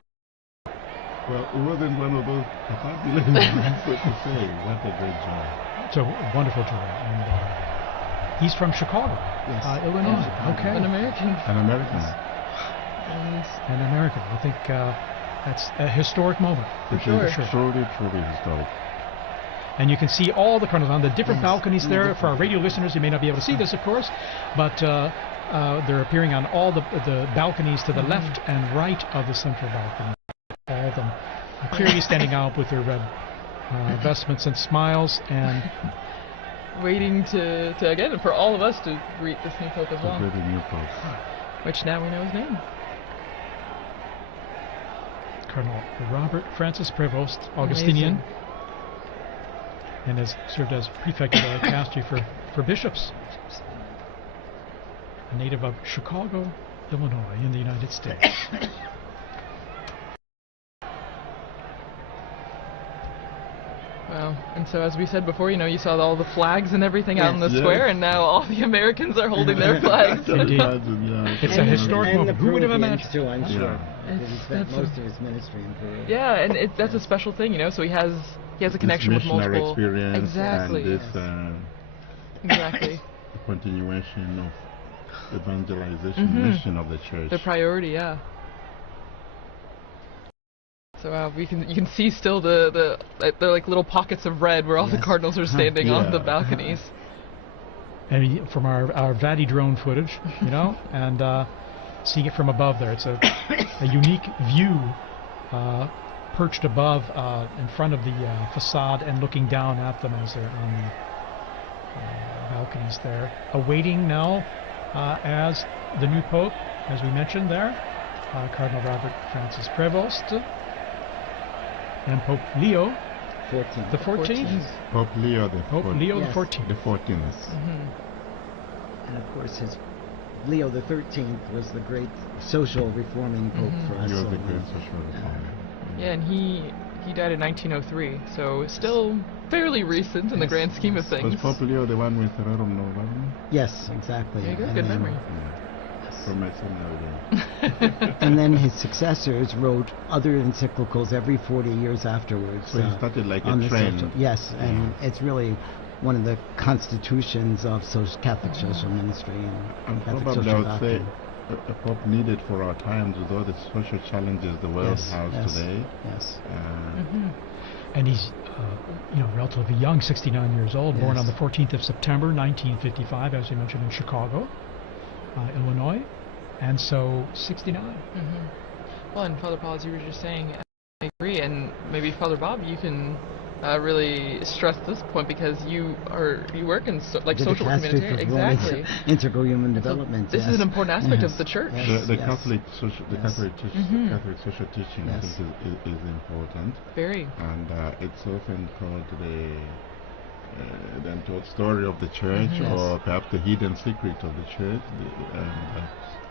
well, it wasn't one of those, I can't believe it, so to say. What a great joy. It's a wonderful joy. And he's from Chicago, Illinois. Okay. An American. An American. An American. I think that's a historic moment. For sure. Truly, truly historic. And you can see all the cardinals on the different balconies there. For our radio listeners, you may not be able to see this, of course, but they're appearing on all the balconies to the left and right of the central balcony. All of them clearly standing out with their red vestments and smiles, and waiting to again for all of us to greet this new Pope as well. To greet the new Pope. Which now we know his name. Cardinal Robert Francis Prevost, Augustinian, Amazing. and has served as prefect of the dicastery for bishops. A native of Chicago, Illinois, in the United States. Wow. And so, as we said before, you know, you saw all the flags and everything out in the Yes. square, and now all the Americans are holding their flags. Indeed. Yeah. It's a historic and moment. the Who would have Peruvians imagined? too, I'm sure. Yeah. Because he spent That's most of his ministry in Peru. Yeah, and that's a special thing, you know. So he has a connection with This missionary multiple. experience Exactly. and this Exactly. continuation of evangelization Mhm. mission of the church. The priority, yeah. So you can see still the like little pockets of red where all the Yes. cardinals are standing on the Yeah. balconies. And from our Vati drone footage, you know, and seeing it from above there, it's a unique view, perched above in front of the facade and looking down at them as they're on the balconies there, awaiting now as the new Pope, as we mentioned there, Cardinal Robert Francis Prevost, and Pope Leo 14. the 14th. Pope Leo the Pope Leo the Yes. 14th. the 14th. And of course, Leo the 13th was the great social reforming pope for us. He was so, the great social reformer. Yeah, and he died in 1903, so still fairly recent in the grand scheme of Was things. Pope Leo the one with Rerum Novarum? Yes, exactly. There you go, And good then- memory. From my seminary. And then his successors wrote other encyclicals every 40 years afterwards. So he started like on a the trend. social- yes, and it's really one of the constitutions of Catholic social ministry and And Catholic probably I social would say doctrine. a pope needed for our times with all the social challenges the world Yes, has yes, today. yes. And he's, relatively young, 69 years old, born on Yes. the 14th of September, 1955, as you mentioned, in Chicago, Illinois, and so 69. Well, and Father Paul, as you were just saying, I agree, and maybe Father Bob, you can really stress this point because you work in social work Dicastery humanitarian. for Women, Exactly. Integral human So development. this is an important aspect Yes. of the church. Yes. The Catholic social, the Yes. Catholic social teaching, I Yes. think, is important, Very. and it's often called the untold story of the church, Yes. or perhaps the hidden secret of the church. And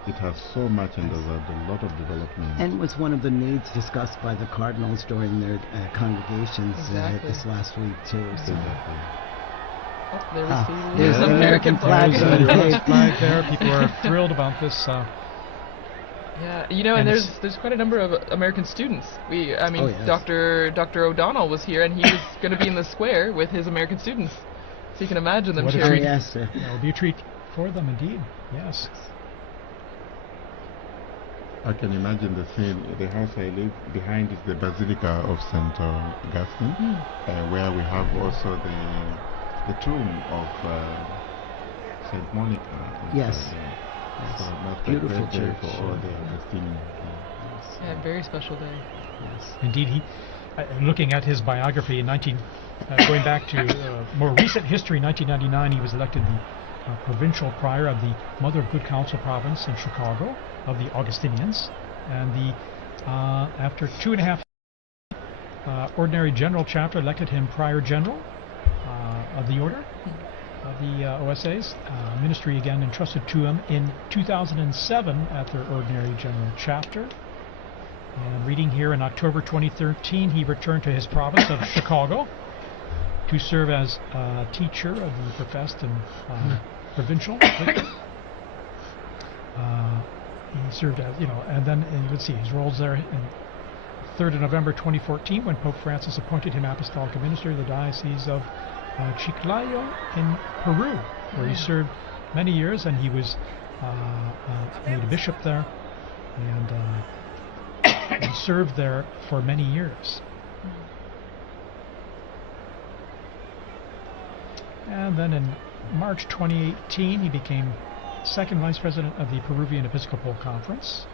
it has so much and there's a lot of development. And was one of the needs discussed by the cardinals during their congregations Exactly. this last week too. So. Exactly. Oh, there we Ah, see there's the the American American flag. flag. There's a Hey. flag there. People are thrilled about this. Yeah, you know, and And there's quite a number of American students. Oh, yes. Dr. O'Donnell was here, and he was going to be in the square with his American students. So you can imagine them What a Oh, cheering. treat. yes. That will be a treat for them, indeed. Yes. I can imagine the scene. The house I live behind is the Basilica of St. Augustine, where we have also the tomb of St. Monica. Yes. So that's Beautiful the great day church. for all the Augustinians. Yeah, very special day. Indeed, he. Looking at his biography in going back to more recent history, 1999, he was elected the provincial prior of the Mother of Good Counsel province in Chicago of the Augustinians, and the after 2.5 ordinary general chapter elected him prior general of the order of the OSAs. Ministry again entrusted to him in 2007 at their ordinary general chapter. And reading here, in October 2013, he returned to his province of Chicago to serve as teacher of the professed and provincial. He served as, and then you would see his roles there. In 3rd of November 2014, when Pope Francis appointed him apostolic administrator of the Diocese of Chiclayo in Peru, where he served many years, and he was made a bishop there, and he served there for many years. And then in March 2018, he became second vice president of the Peruvian Episcopal Conference,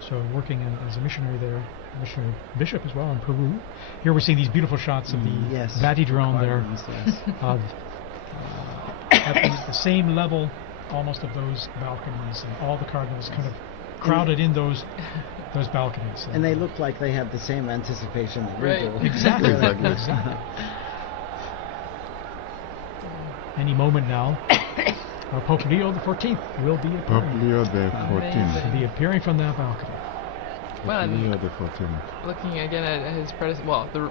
so working as a missionary there, missionary bishop as well in Peru. Here we're seeing these beautiful shots of the Yes. Vati drone there, Cardinals, yes. of at the same level almost of those balconies, and all the cardinals kind of crowded in those balconies. And they look like they have the same anticipation that we Right. do. Exactly. Exactly. Any moment now, Pope Leo XIV will be Pope appearing. Leo the Amazing. 14th. Will be appearing from that balcony. Well, Pope and Leo the 14th. looking again at his predecessor, well, the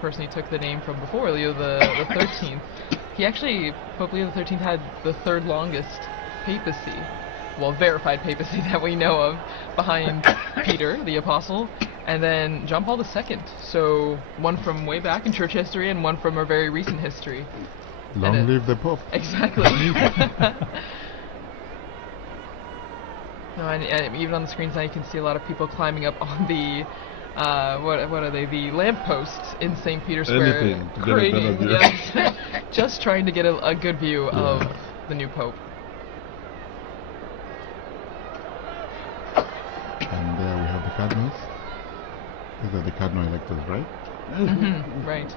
person he took the name from before, Leo the 13th, he actually, Pope Leo the 13th had the third longest papacy, well, verified papacy that we know of, behind Peter, the apostle, and then John Paul II. So one from way back in church history and one from our very recent history. Long live the Pope. Exactly. No, and even on the screens now you can see a lot of people climbing up on the what are they? The lampposts in St. Peter's Square, Anything to get a better craning, view. yes, just trying to get a good view of the new Pope. And there we have the cardinals. These are the cardinal electors, right? Mhm, right.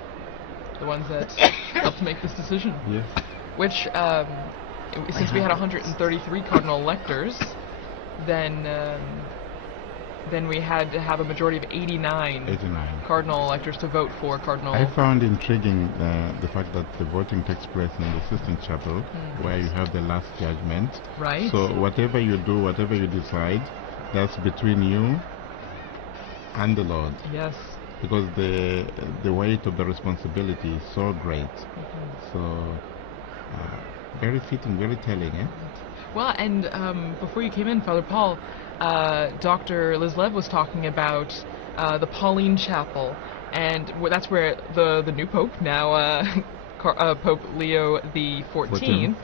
The ones that helped make this decision. Yes. Which, since we had 133 cardinal electors, then we had to have a majority of 89 89. cardinal electors to vote for cardinal. I found intriguing the fact that the voting takes place in the Sistine Chapel, where you have the last judgment. Right. So whatever you do, whatever you decide, that's between you and the Lord. Yes. Because the weight of the responsibility is so great. So very fitting, very telling, eh? Well, and before you came in, Father Paul, Dr. Lislev was talking about the Pauline Chapel, and that's where the new Pope now, Pope Leo the 14th,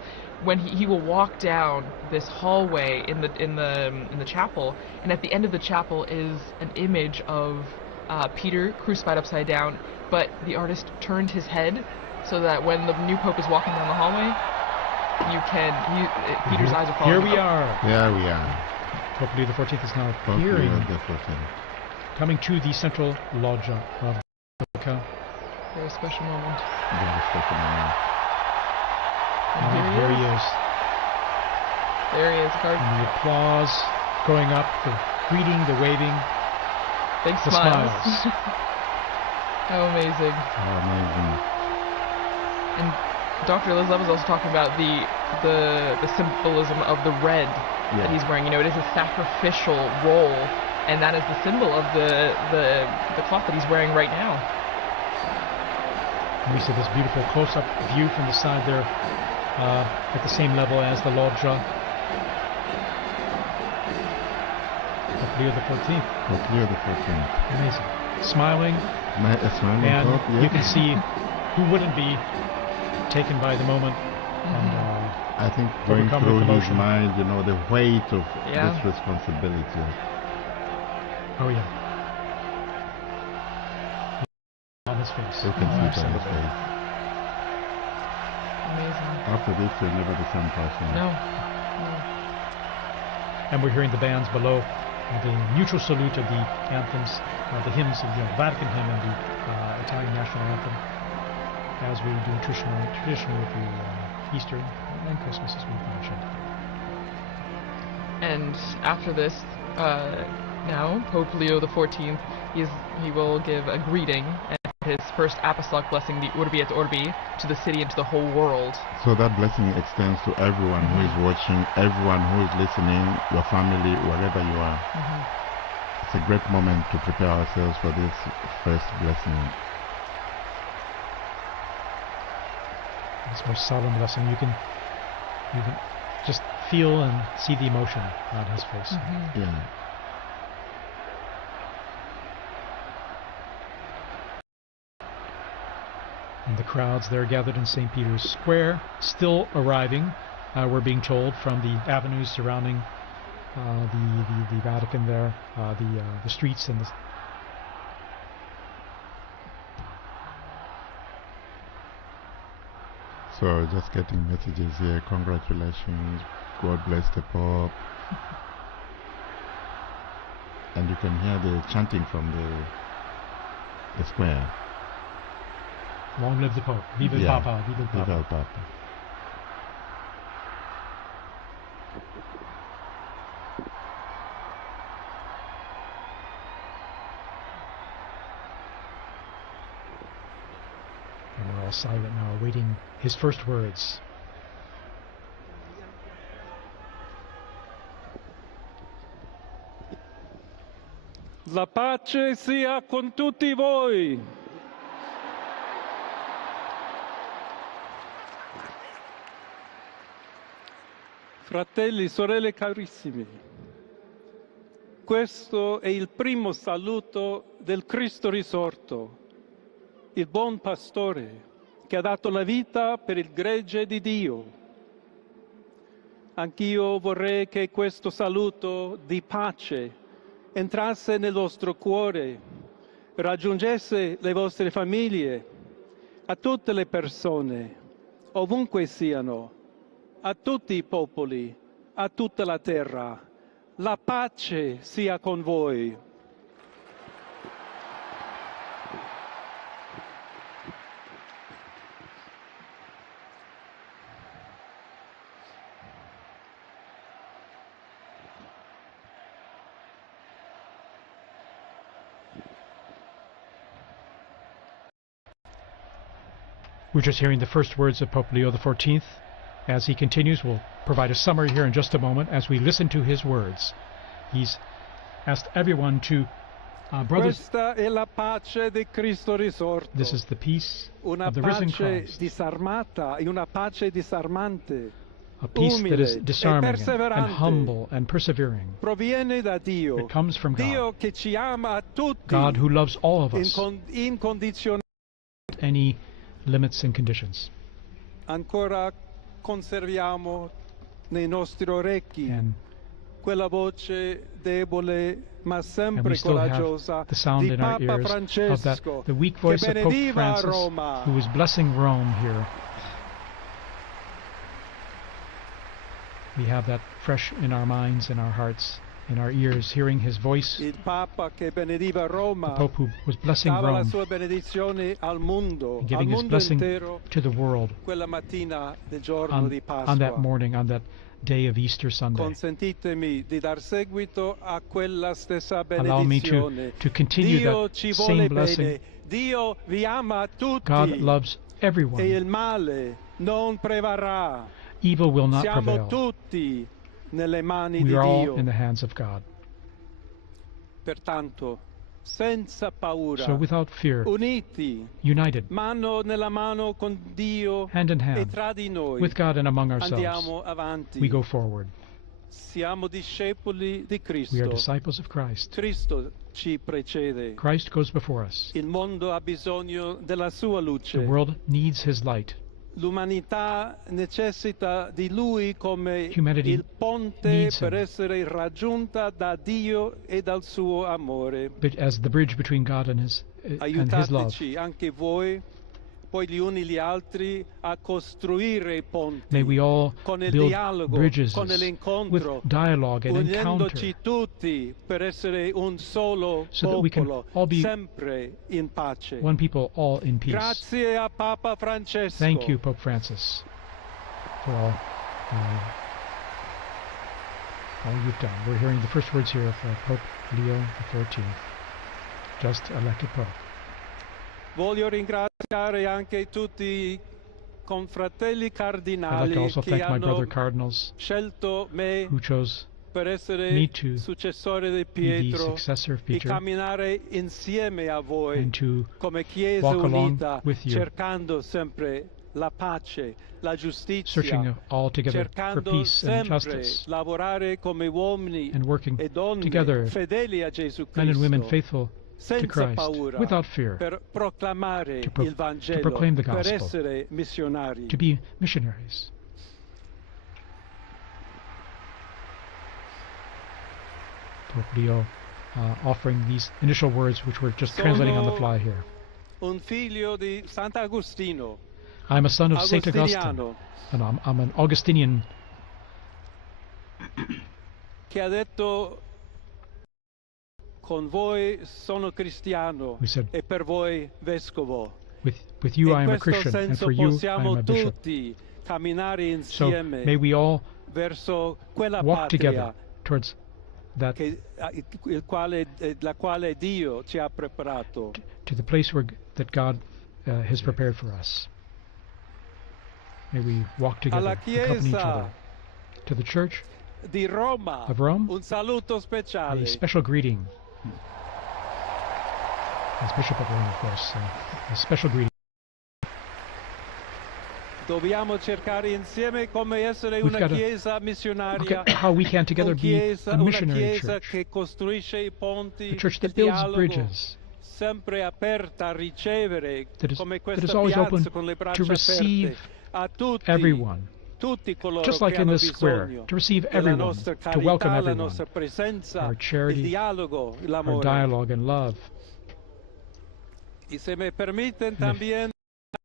when he will walk down this hallway in the chapel, and at the end of the chapel is an image of Peter crucified upside down, but the artist turned his head so that when the new Pope is walking down the hallway, Peter's eyes are Here following. we are. There we are. Pope Leo XIV is now Pope appearing, Leo the 14th. coming to the central loggia of the Basilica. Very special moment. Very special moment. And And here he is. There he is, card. And the applause going up, the greeting, the waving, Big the smiles. smiles. How amazing. How amazing. And Dr. Lislev was also talking about the symbolism of the red that he's wearing. You know, it is a sacrificial role, and that is the symbol of the cloth that he's wearing right now. And we see this beautiful close-up view from the side there, at the same level as the loggia. Pope Leo XIV. Pope Leo the 14th. Amazing. Smiling, Smiling and Pope, yeah. you can see who wouldn't be taken by the moment. And I think going overcome through with his emotion. mind, you know, the weight of Yeah. this responsibility. oh yeah, on his face. You can see it on his Absolutely. face. Amazing. After this, you're never the same person. No. And we're hearing the bands below, the mutual salute of the anthems, the hymns of the Vatican hymn and the Italian national anthem, as we do traditionally through Easter and Christmas, as we've mentioned. And after this, now Pope Leo XIV, he will give a greeting and his first apostolic blessing, the Urbi et Orbi, to the city and to the whole world. So that blessing extends to everyone who is watching, everyone who is listening, your family, wherever you are. It's a great moment to prepare ourselves for this first blessing. This most solemn blessing, you can just feel and see the emotion on his face. Yeah. And the crowds there gathered in St. Peter's Square, still arriving, we're being told, from the avenues surrounding the Vatican there, the streets and the... So just getting messages here, congratulations, God bless the Pope. And you can hear the chanting from the square. Long live the Pope. Viva el Yeah. Papa. Viva el Papa. Viva el Papa. all silent now, awaiting his first words. La pace sia con tutti voi. Fratelli, sorelle carissimi, questo è il primo saluto del Cristo risorto, il buon pastore che ha dato la vita per il gregge di Dio. Anch'io vorrei che questo saluto di pace entrasse nel vostro cuore, raggiungesse le vostre famiglie, a tutte le persone, ovunque siano, a tutti i popoli, a tutta la terra. La pace sia con voi. We're just hearing the first words of Pope Leo XIV. As he continues, we'll provide a summary here in just a moment as we listen to his words. He's asked everyone to, brothers, Questa è la pace di Cristo risorto. this is the peace Una of the risen pace Christ, disarmata e una pace disarmante. a peace that is umile e disarming and perseverante. humble and persevering. Proviene da Dio. It comes from God, Dio che ci ama a tutti. God who loves all of us, Incondizionatamente. any limits and conditions. Ancora conserviamo nei nostri orecchi And quella voce debole ma we sempre still coraggiosa have the sound di in our Papa ears of that, Francesco the weak che voice of Pope benediva Francis, Roma. who is blessing Rome here. We have that fresh in our minds, in our hearts, in our ears, hearing his voice. Il Papa che benediva The Roma Pope who was blessing dava la Rome, sua benedizione al mondo, al giving his mondo blessing intero to the world quella mattina del giorno di Pasqua. on that morning, on that day of Easter Sunday. Consentitemi di dar seguito a quella stessa Allow me benedizione. to continue Dio that ci same vuole blessing. bene. Dio vi ama tutti. God loves E everyone. il male non prevarrà. Evil will not Siamo prevail. tutti nelle mani We di are all Dio. in the hands of God. Pertanto, senza paura, So without fear, uniti, united, mano nella mano con Dio hand in e hand, tra di noi, with God and among ourselves, andiamo avanti. we go forward. Siamo discepoli di Cristo. We are disciples of Christ. Cristo ci precede. Christ goes before us. Il mondo ha bisogno della sua luce. The world needs his light. L'umanità necessita di Lui come Humanity il ponte needs per him. essere raggiunta da Dio e dal suo amore. But as the bridge between God and his love, Aiutateci anche voi, poi gli uni gli altri, a costruire i ponti may we all con il build dialogo, bridges con with l'incontro, dialogue and unendoci encounter, tutti per essere un solo so that we can popolo, all be sempre in pace. one people, all in peace. Grazie a Papa Francesco. Thank you, Pope Francis, for all you've done. We're hearing the first words here of Pope Leo XIV, just elected Pope. Voglio ringraziare anche tutti i confratelli I'd like cardinali to also che thank my hanno brother cardinals scelto me who chose per essere me to successore di be the Pietro successor of e Peter camminare insieme a voi and to come Chiesa walk along unita, with you, cercando sempre la pace, la giustizia, searching all together for cercando peace and sempre justice, lavorare come uomini and working e donne together, fedeli a Gesù men and women Cristo, faithful to senza Christ, paura, without fear, per proclamare to il Vangelo, proclaim the per gospel, essere missionari. to be missionaries. Pope Leo offering these initial words, which we're just translating on the fly here. Un figlio di Sant'Agostino, I'm a son of Saint Augustine, Agostiniano, and I'm an Augustinian che ha detto: con voi sono cristiano who said, e per voi vescovo. with you I In am a questo Christian, and senso for you I am possiamo a bishop. tutti camminare So insieme may we all verso quella walk together patria towards that, la quale Dio ci ha preparato. to the place that God has prepared for us. May we walk together, alla accompany each other. Chiesa To the Church di Roma, of Rome, un saluto a speciale. special greeting. As Bishop of Rome, of course, a special greeting. Dobbiamo cercare insieme come essere We've una got to chiesa look missionaria, at how we can together be a una missionary chiesa church, che costruisce i ponti, a church il that builds dialogo, bridges, sempre aperta a ricevere, that is come that is questa always piazza open con le to braccia receive aperte, a tutti, everyone, tutti coloro just che like in hanno the square, bisogno to receive della everyone, nostra to welcome carità, la everyone, nostra presenza, our il charity, dialogo, our l'amore. dialogue and love. Y se me permiten también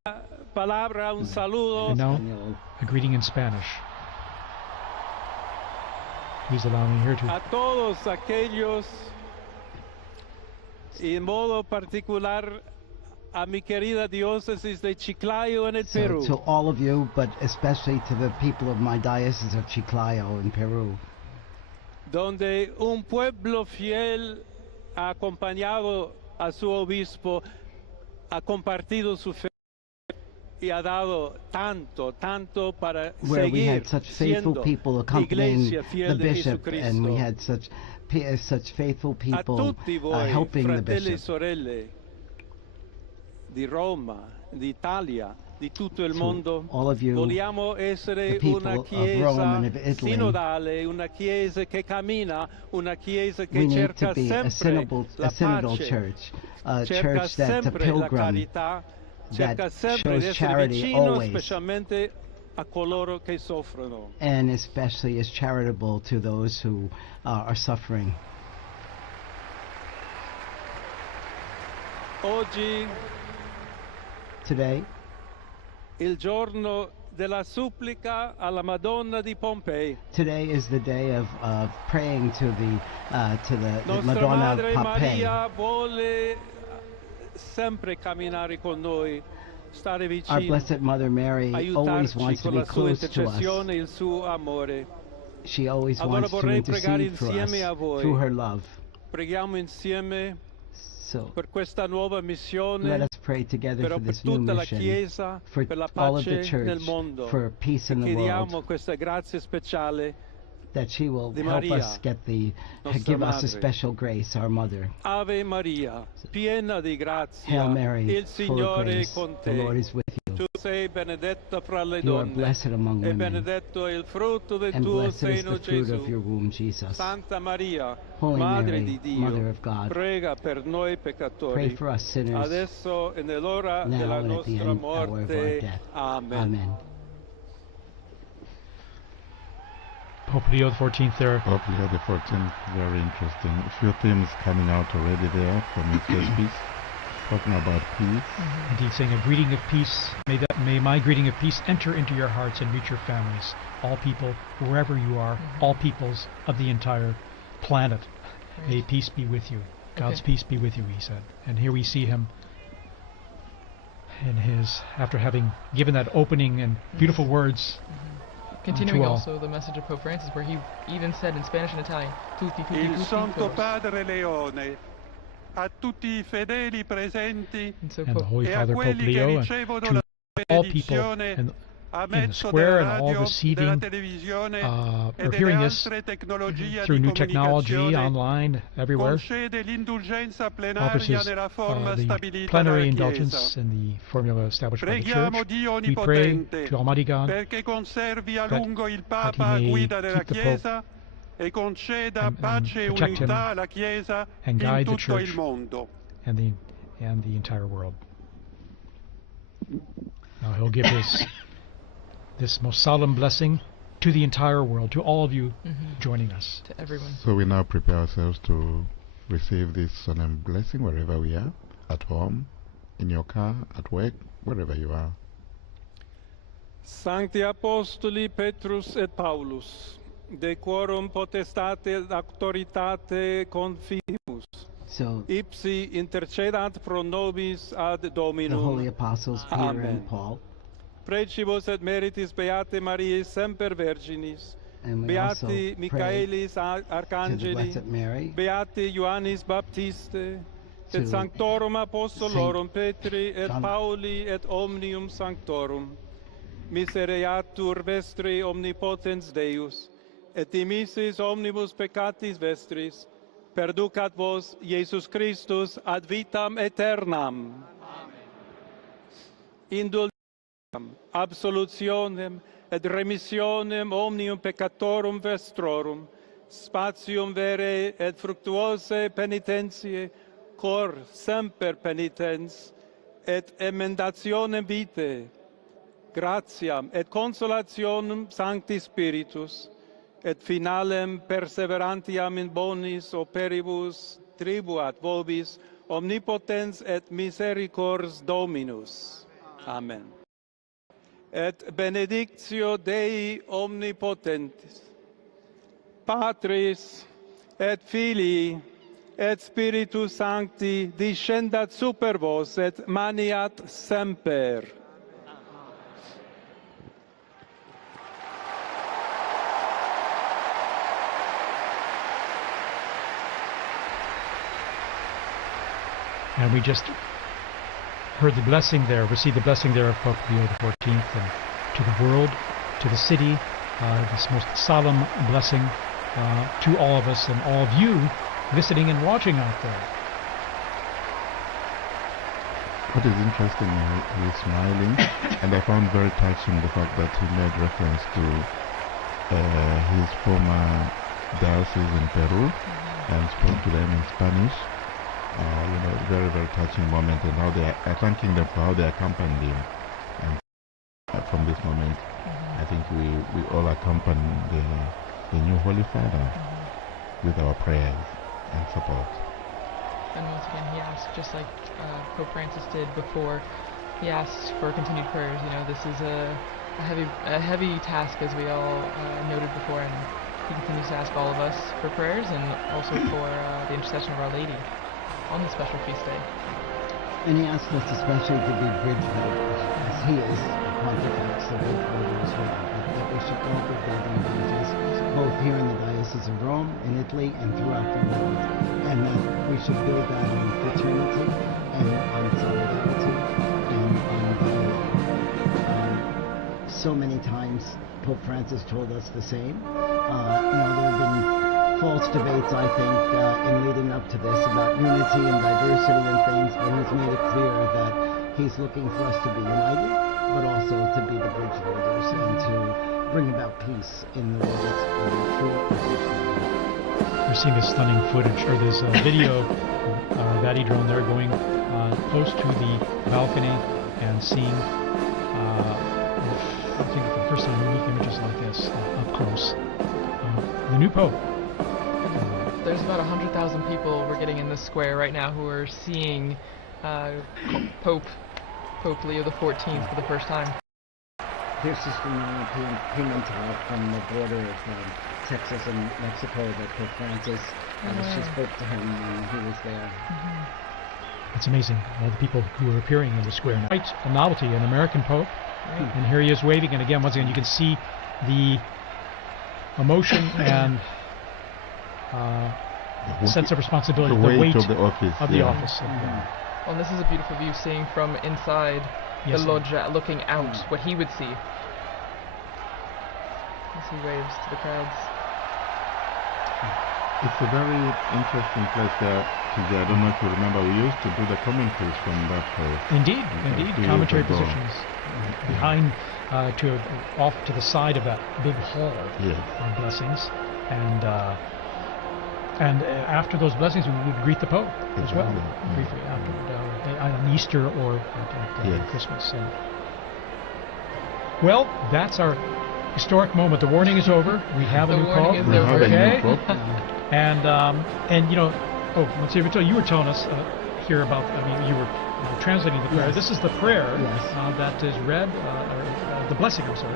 una palabra, un saludo. And now, a greeting in Spanish. Please allow me here to A todos aquellos, y en modo particular a mi querida diócesis de Chiclayo en el So Perú, to all of you, but especially to the people of my diocese of Chiclayo in Peru, donde un pueblo fiel ha acompañado a su obispo, ha compartido su fe y ha dado tanto, tanto para where we seguir had such faithful siendo people accompanying iglesia the fiel de bishop, and we Jesucristo. had such faithful A people tutti voi, helping the fratelli e bishop. sorelle di Roma, d'Italia, di tutto il To mondo, all of you, vogliamo essere the people una of Rome chiesa and of Italy, sinodale, una chiesa che cammina, una chiesa che we need cerca to be a sempre la synodal pace, church, a cerca church that's a sempre la pilgrim, carità, cerca that sempre di shows essere charity vicino always, specialmente a coloro che soffrono. and especially is charitable to those who are suffering. Oggi Today, il giorno della supplica alla Madonna di Pompei. today is the day of praying to the Nostra Madonna of Madre Pompeii. Maria vuole sempre camminare con noi, stare Our vicino, Blessed Mother Mary always aiutarci wants to con be la sua close to us. intercessione e il suo amore. She always Allora wants to vorrei pregare intercede for us insieme a voi. through her love. Preghiamo insieme So per questa nuova let missione, us pray together però for per this new tutta la mission, Chiesa, for per la all of the pace nel church, mondo. for peace in the Chiediamo world, questa grazia speciale. that she will di help Maria, us get nostra give us a madre. special grace, our mother. Ave Maria, piena di grazia, Hail Mary, il full of Signore è grace, con the Lord te. is with you. Tu sei benedetta fra le You are donne, blessed among e women, benedetto è il frutto del and tuo blessed is seno, the fruit of Gesù. your womb, Jesus. Santa Maria, Holy Madre Mary, di Dio, Mother of God, prega per noi pray peccatori, for us sinners, adesso e nell'ora now della and at the nostra end hour of our morte. death. Amen. Amen. Pope Leo XIV there. Pope Leo XIV, very interesting. A few themes coming out already there from his first piece, talking about peace. And he's saying a greeting of peace. May my greeting of peace enter into your hearts and reach your families. All people, wherever you are, all peoples of the entire planet. May peace be with you. God's peace be with you, he said. And here we see him in his, after having given that opening and beautiful words. Continuing to all. also the message of Pope Francis, where he even said in Spanish and Italian, tutti, tutti, Il tutti, Santo todos. Padre Leone, a tutti i fedeli presenti And so And the Pope, Holy e a Father, Pope quelli che Leo, and ricevono to la all people benedizione and a in the mezzo square della and all radio, della receiving televisione e are delle hearing this altre tecnologie through di new technology, comunicazione, online, everywhere. concede l'indulgenza Offers plenaria his, nella forma the stabilita plenary dalla indulgence Chiesa. and the formula established by the Preghiamo Church. Dio We pray Onnipotente to Almighty God perché conservi a that- lungo il that he Papa a may guida della keep the Pope Chiesa e conceda and pace e protect him unità alla Chiesa and in guide the tutto il Church mondo. and the entire world. Now he'll give this most solemn blessing to the entire world, to all of you joining us. to everyone. So we now prepare ourselves to receive this solemn blessing wherever we are, at home, in your car, at work, wherever you are. Sancti Apostoli Petrus et Paulus, de quorum potestate et auctoritate confimus, So ipsi intercedat pro nobis ad the Dominum. holy apostles Peter Amen. and Paul, Precibus et meritis Beate Mariae semper Virginis, and we also Beati pray Michaelis to the Arcangeli, Blessed Mary, Beati Ioannis Baptiste, to et Sanctorum Apostolorum Petri et John- Pauli et Omnium Sanctorum, misereatur vestri omnipotens Deus, et dimissis omnibus peccatis vestris, perducat vos Iesus Christus ad vitam aeternam. Indulgam, absolutionem et remissionem omnium peccatorum vestrorum, spatium vere et fructuose penitentiae, cor semper penitens, et emendationem vitae, gratiam et consolationem Sancti Spiritus, et finalem perseverantiam in bonis operibus tribuat vobis omnipotens et misericors Dominus. Amen. Et benedictio Dei omnipotentis, Patris et Filii et Spiritus Sancti descendat super vos et maniat semper. And we just heard the blessing there, received the blessing there of Pope Leo XIV, and to the world, to the city, this most solemn blessing to all of us and all of you listening and watching out there. What is interesting, he's smiling, and I found very touching the fact that he made reference to his former diocese in Peru and spoke to them in Spanish. Very, very touching moment, and how they are thanking them for how they accompanied him. And from this moment, I think we all accompany the new Holy Father with our prayers and support. And once again, he asked, just like Pope Francis did before, he asked for continued prayers. This is a heavy task, as we all noted before, and he continues to ask all of us for prayers and also for the intercession of Our Lady on the special feast day. And he asked us especially to be bridge builders, as he is the Pontifex, the bridge builder as well, that we should all be building bridges, both here in the Diocese of Rome, in Italy, and throughout the world. And that we should build that on fraternity, and on solidarity, and on dialogue. So many times Pope Francis told us the same. There have been false debates, I think, in leading up to this about unity and diversity and things, but he's made it clear that he's looking for us to be united, but also to be the bridge builders and to bring about peace in the world through bridge building. We're seeing this stunning footage, or this video that he drone there going close to the balcony and seeing, I think for the first time, unique images like this up close. The new Pope. There's about 100,000 people we're getting in this square right now who are seeing Pope Leo XIV for the first time. Here's Sistine Chapel from the border of Texas and Mexico that Pope Francis, she spoke to him when he was there. It's amazing, all the people who are appearing in the square now. Quite a novelty, an American Pope, and here he is waving, and again, once again, you can see the emotion and sense of responsibility, the weight of the office. Well, this is a beautiful view, seeing from inside the loggia, looking out, what he would see as he waves to the crowds. It's a very interesting place there. I don't know if you remember, we used to do the commentaries from that place. Indeed, commentary positions behind, off to the side of that big hall on blessings, and after those blessings, we would greet the Pope as well, briefly after on Easter or at Christmas. Well, that's our historic moment. The warning is over. We have a new Pope. And Monsignor Vito, you were telling us here about. You were translating the prayer. This is the prayer that is read, the blessing. I'm sorry.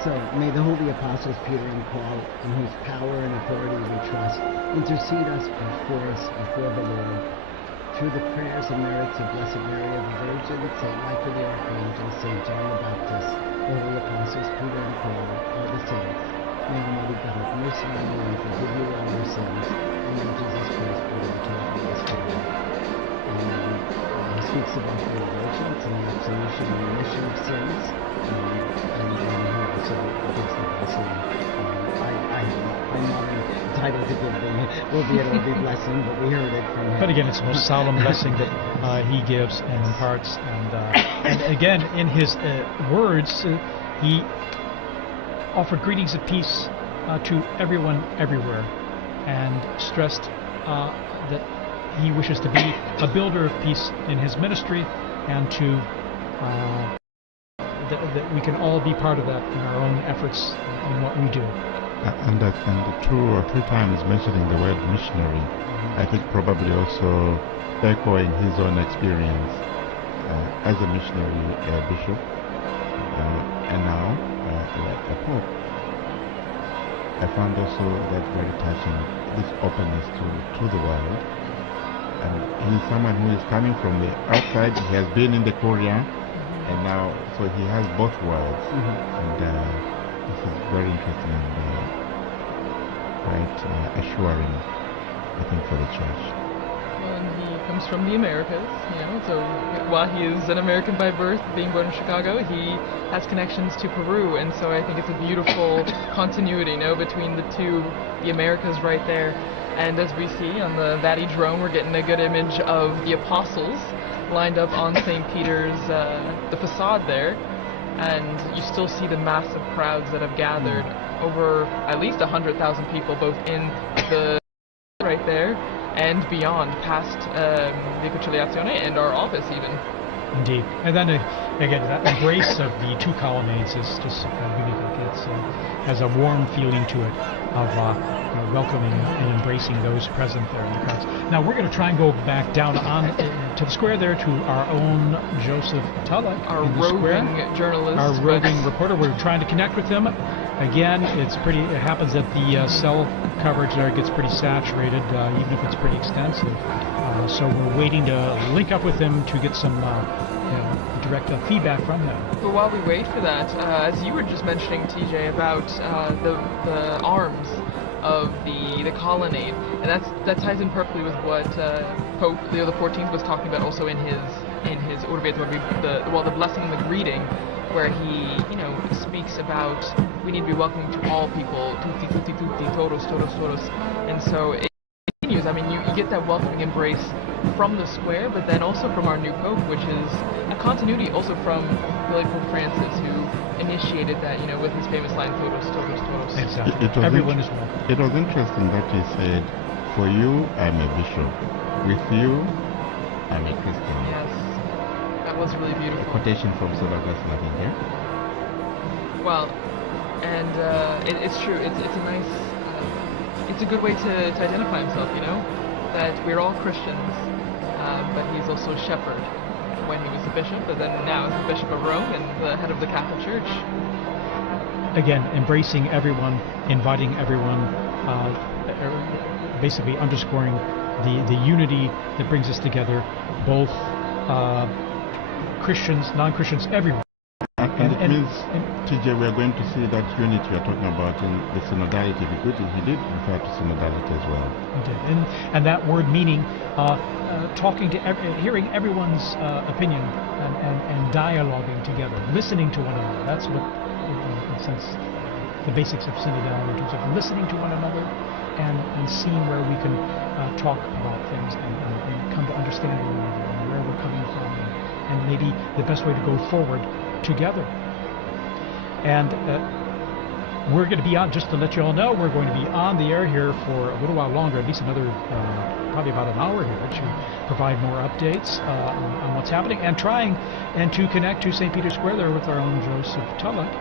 So, may the holy apostles Peter and Paul, in whose power and authority we trust, intercede for us before the Lord. Through the prayers and merits of Blessed Mary of the Virgin, St. Michael the Archangel, St. John the Baptist, the holy apostles Peter and Paul, all the saints, may Almighty God have mercy on you and forgive you all your sins, and may Jesus Christ bring you to the highest glory. Amen. speaks about the indulgence and the absolution and remission of sins, and he also gives the blessing. I'm not entitled to give the will be it or be blessing, but we heard it from him. But again, it's the most solemn blessing that he gives and imparts. And again, in his words, he offered greetings of peace to everyone everywhere, and stressed that he wishes to be a builder of peace in his ministry, and to that we can all be part of that in our own efforts in what we do. And 2 or 3 times mentioning the word missionary, I think probably also echoing his own experience as a missionary bishop, and now a pope. I found also that very touching, this openness to the world. And he's someone who is coming from the outside. He has been in the Korea, and now, so he has both worlds. And this is very interesting and quite assuring, I think, for the church. Well, and he comes from the Americas, so while he is an American by birth, being born in Chicago, he has connections to Peru, and so I think it's a beautiful continuity, between the two, the Americas right there. And as we see on the Vati drone, we're getting a good image of the apostles lined up on St. Peter's, the facade there, and you still see the massive crowds that have gathered, over at least 100,000 people, both in the right there and beyond, past the Conciliazione and our office even. Indeed. And then again, that embrace of the 2 colonnades is just unique. It has a warm feeling to it of welcoming and embracing those present there in the crowds. Now we're going to try and go back down on to the square there to our own Joseph Tulloch, our roving journalist, our roving reporter. We're trying to connect with him. Again, it happens that the cell coverage there gets pretty saturated, even if it's pretty extensive. So we're waiting to link up with him to get some direct feedback from him. But while we wait for that, as you were just mentioning, TJ, about the arms of the colonnade, and that ties in perfectly with what Pope Leo XIV was talking about also in his Urbi et Orbi, the blessing and the greeting, where he speaks about we need to be welcoming to all people, tutti tutti tutti, todos todos todos, and so it continues. I mean, you get that welcoming embrace from the square, but then also from our new Pope, which is a continuity also from really Pope Francis, who initiated that, with his famous line, todos, todos, todos. Exactly. Everyone is welcome. It was interesting that he said, for you, I'm a bishop. With you, I'm a Christian. Yes, that was really beautiful. A quotation from St. Augustine, I think, yeah? Well, and it's true. It's a nice, it's a good way to identify himself, that we're all Christians, but he's also a shepherd when he was a bishop, but then now as the Bishop of Rome and the head of the Catholic Church. Again, embracing everyone, inviting everyone, basically underscoring the unity that brings us together, both Christians, non-Christians, everyone. And it means, TJ, we are going to see that unity you're talking about in the synodality. He did refer to synodality as well. He did. And that word meaning talking to, hearing everyone's opinion and dialoguing together, listening to one another. That's what, in a sense, the basics of synodality, in terms of listening to one another and seeing where we can talk about things and come to understand one another and where we're coming from and maybe the best way to go forward together. And we're going to be on, just to let you all know, we're going to be on the air here for a little while longer, at least another, probably about an hour here, to provide more updates on what's happening and trying and to connect to St. Peter's Square there with our own Joseph Tulloch.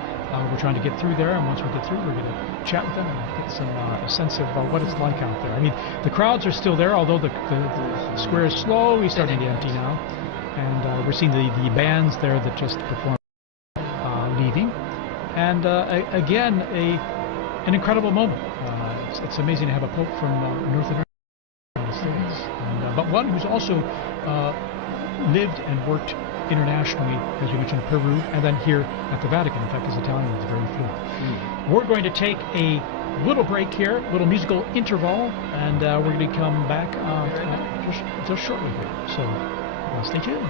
We're trying to get through there, and once we get through, we're going to chat with them and get some a sense of what it's like out there. I mean, the crowds are still there, although the square is slowly starting to empty now, and we're seeing the bands there that just performed leaving, and again an incredible moment. It's amazing to have a pope from North America, United States, but one who's also lived and worked internationally, as you mentioned, Peru, and then here at the Vatican. In fact, his Italian is very fluent. We're going to take a little break here, a little musical interval, and we're going to come back just shortly here. So Stay tuned.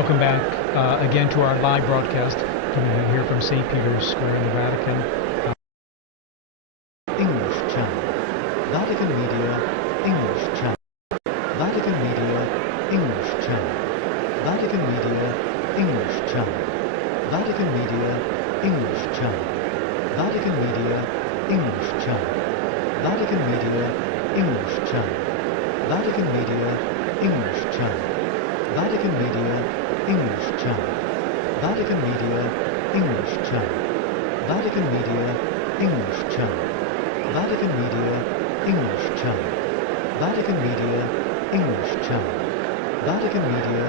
Welcome back again to our live broadcast coming in here from St. Peter's Square in the Vatican. English Channel. Vatican Media, English Channel. Vatican Media, English Channel. Vatican Media, English Channel. Vatican Media, English Channel. Vatican Media, English Channel. Vatican Media, English Channel. Vatican Media, English Channel. Vatican Media, English Channel. Vatican Media, English Channel. Vatican Media, English Channel. Vatican Media, English Channel. Vatican Media, English Channel. Vatican Media.